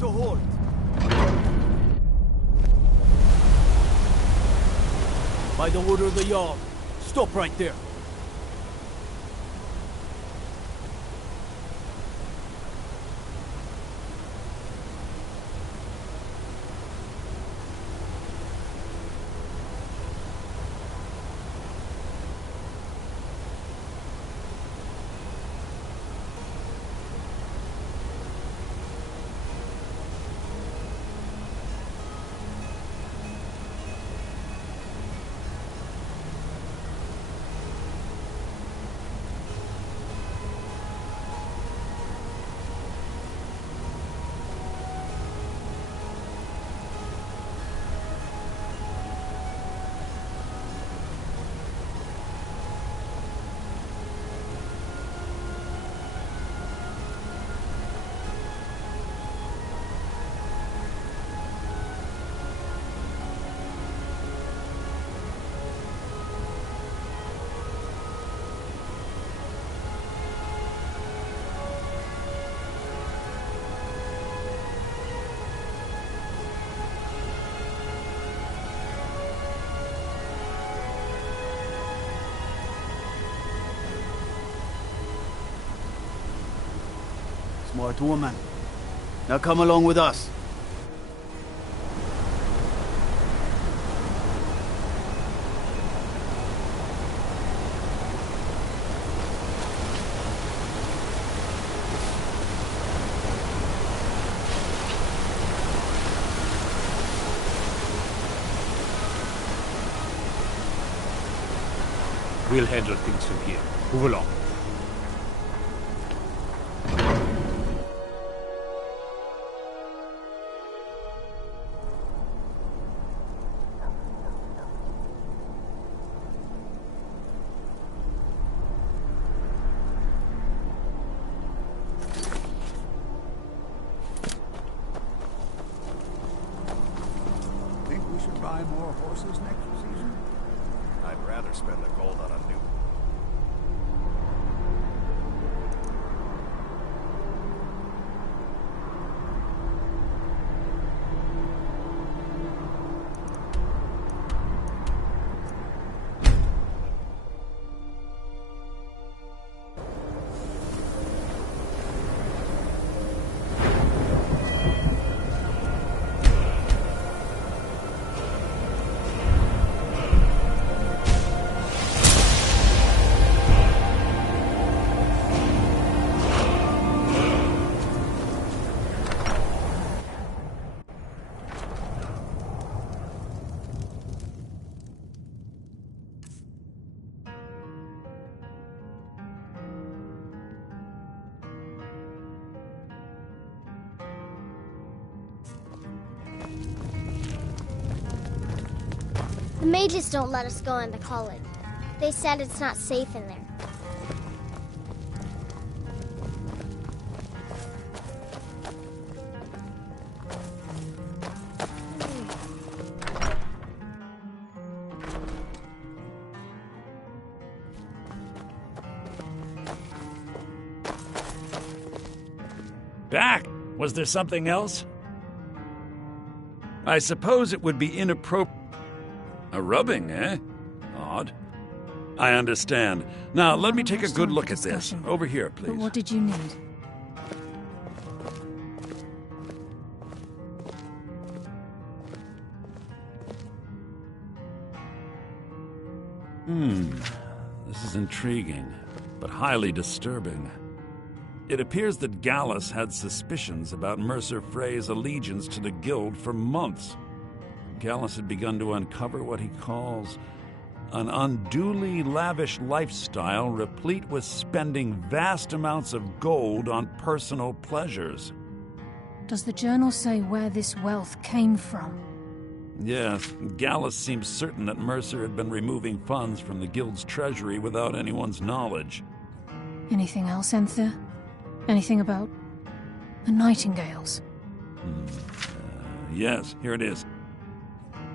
To hold. By the order of the Jarl, stop right there. Smart woman. Now come along with us. We'll handle things from here. Move along. Think we should buy more horses next season? I'd rather spend the gold on a new... The mages don't let us go in the college. They said it's not safe in there. Back! Was there something else? I suppose it would be inappropriate. A rubbing, eh? Odd. I understand. Now, let me take a good look at this. Over here, But please. what did you need? This is intriguing, but highly disturbing. It appears that Gallus had suspicions about Mercer Frey's allegiance to the Guild for months. Gallus had begun to uncover what he calls an unduly lavish lifestyle replete with spending vast amounts of gold on personal pleasures. Does the journal say where this wealth came from? Yes, Gallus seems certain that Mercer had been removing funds from the Guild's treasury without anyone's knowledge. Anything else, Enther? Anything about the Nightingales? Yes, here it is.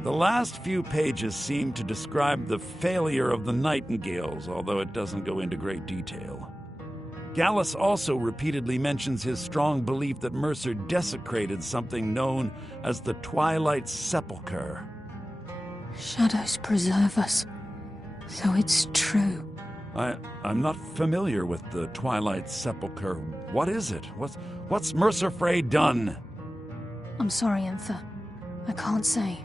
The last few pages seem to describe the failure of the Nightingales, although it doesn't go into great detail. Gallus also repeatedly mentions his strong belief that Mercer desecrated something known as the Twilight Sepulchre. Shadows preserve us. So it's true. I'm not familiar with the Twilight Sepulchre. What is it? What's Mercer Frey done? I'm sorry, Enther. I can't say.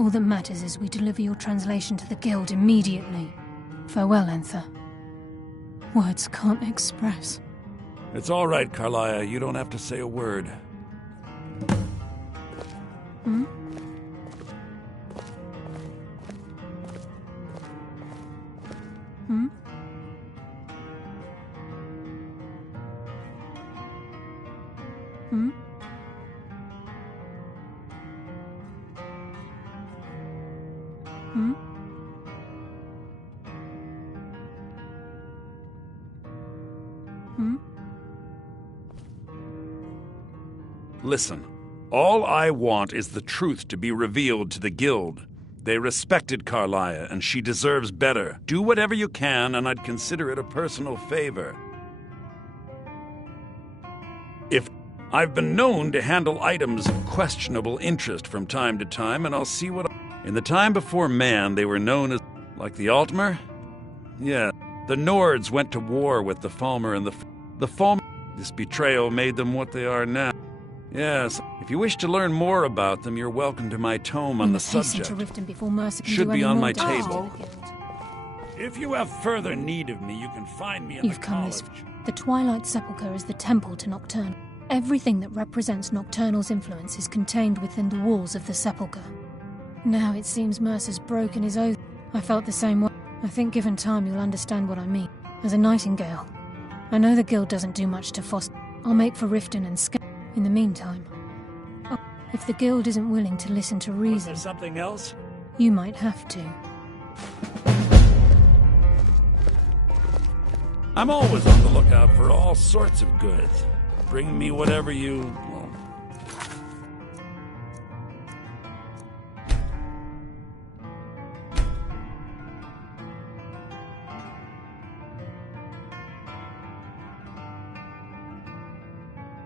All that matters is we deliver your translation to the Guild immediately. Farewell, Enther. Words can't express. It's all right, Carlia. You don't have to say a word. Hmm? Hmm? Hmm? Hmm? Hmm? Listen, all I want is the truth to be revealed to the Guild. They respected Carlia, and she deserves better. Do whatever you can, and I'd consider it a personal favor. If I've been known to handle items of questionable interest from time to time, and I'll see what... In the time before man, they were known as... like the Altmer? Yeah, the Nords went to war with the Falmer and the Falmer... This betrayal made them what they are now. Yes, if you wish to learn more about them, you're welcome to my tome on the subject. To Riften before Mercer can Should do be any on more my damage table. to the Guild. If you have further need of me, you can find me in You've the come college. this... The Twilight Sepulchre is the temple to Nocturnal. Everything that represents Nocturnal's influence is contained within the walls of the Sepulchre. Now it seems Mercer's broken his oath. I felt the same way. I think given time you'll understand what I mean. As a Nightingale, I know the Guild doesn't do much to foster... I'll make for Riften and Skyrim. In the meantime... Oh, if the Guild isn't willing to listen to reason... Is there something else? You might have to. I'm always on the lookout for all sorts of goods. Bring me whatever you... well,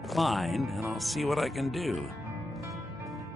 find, and I'll see what I can do.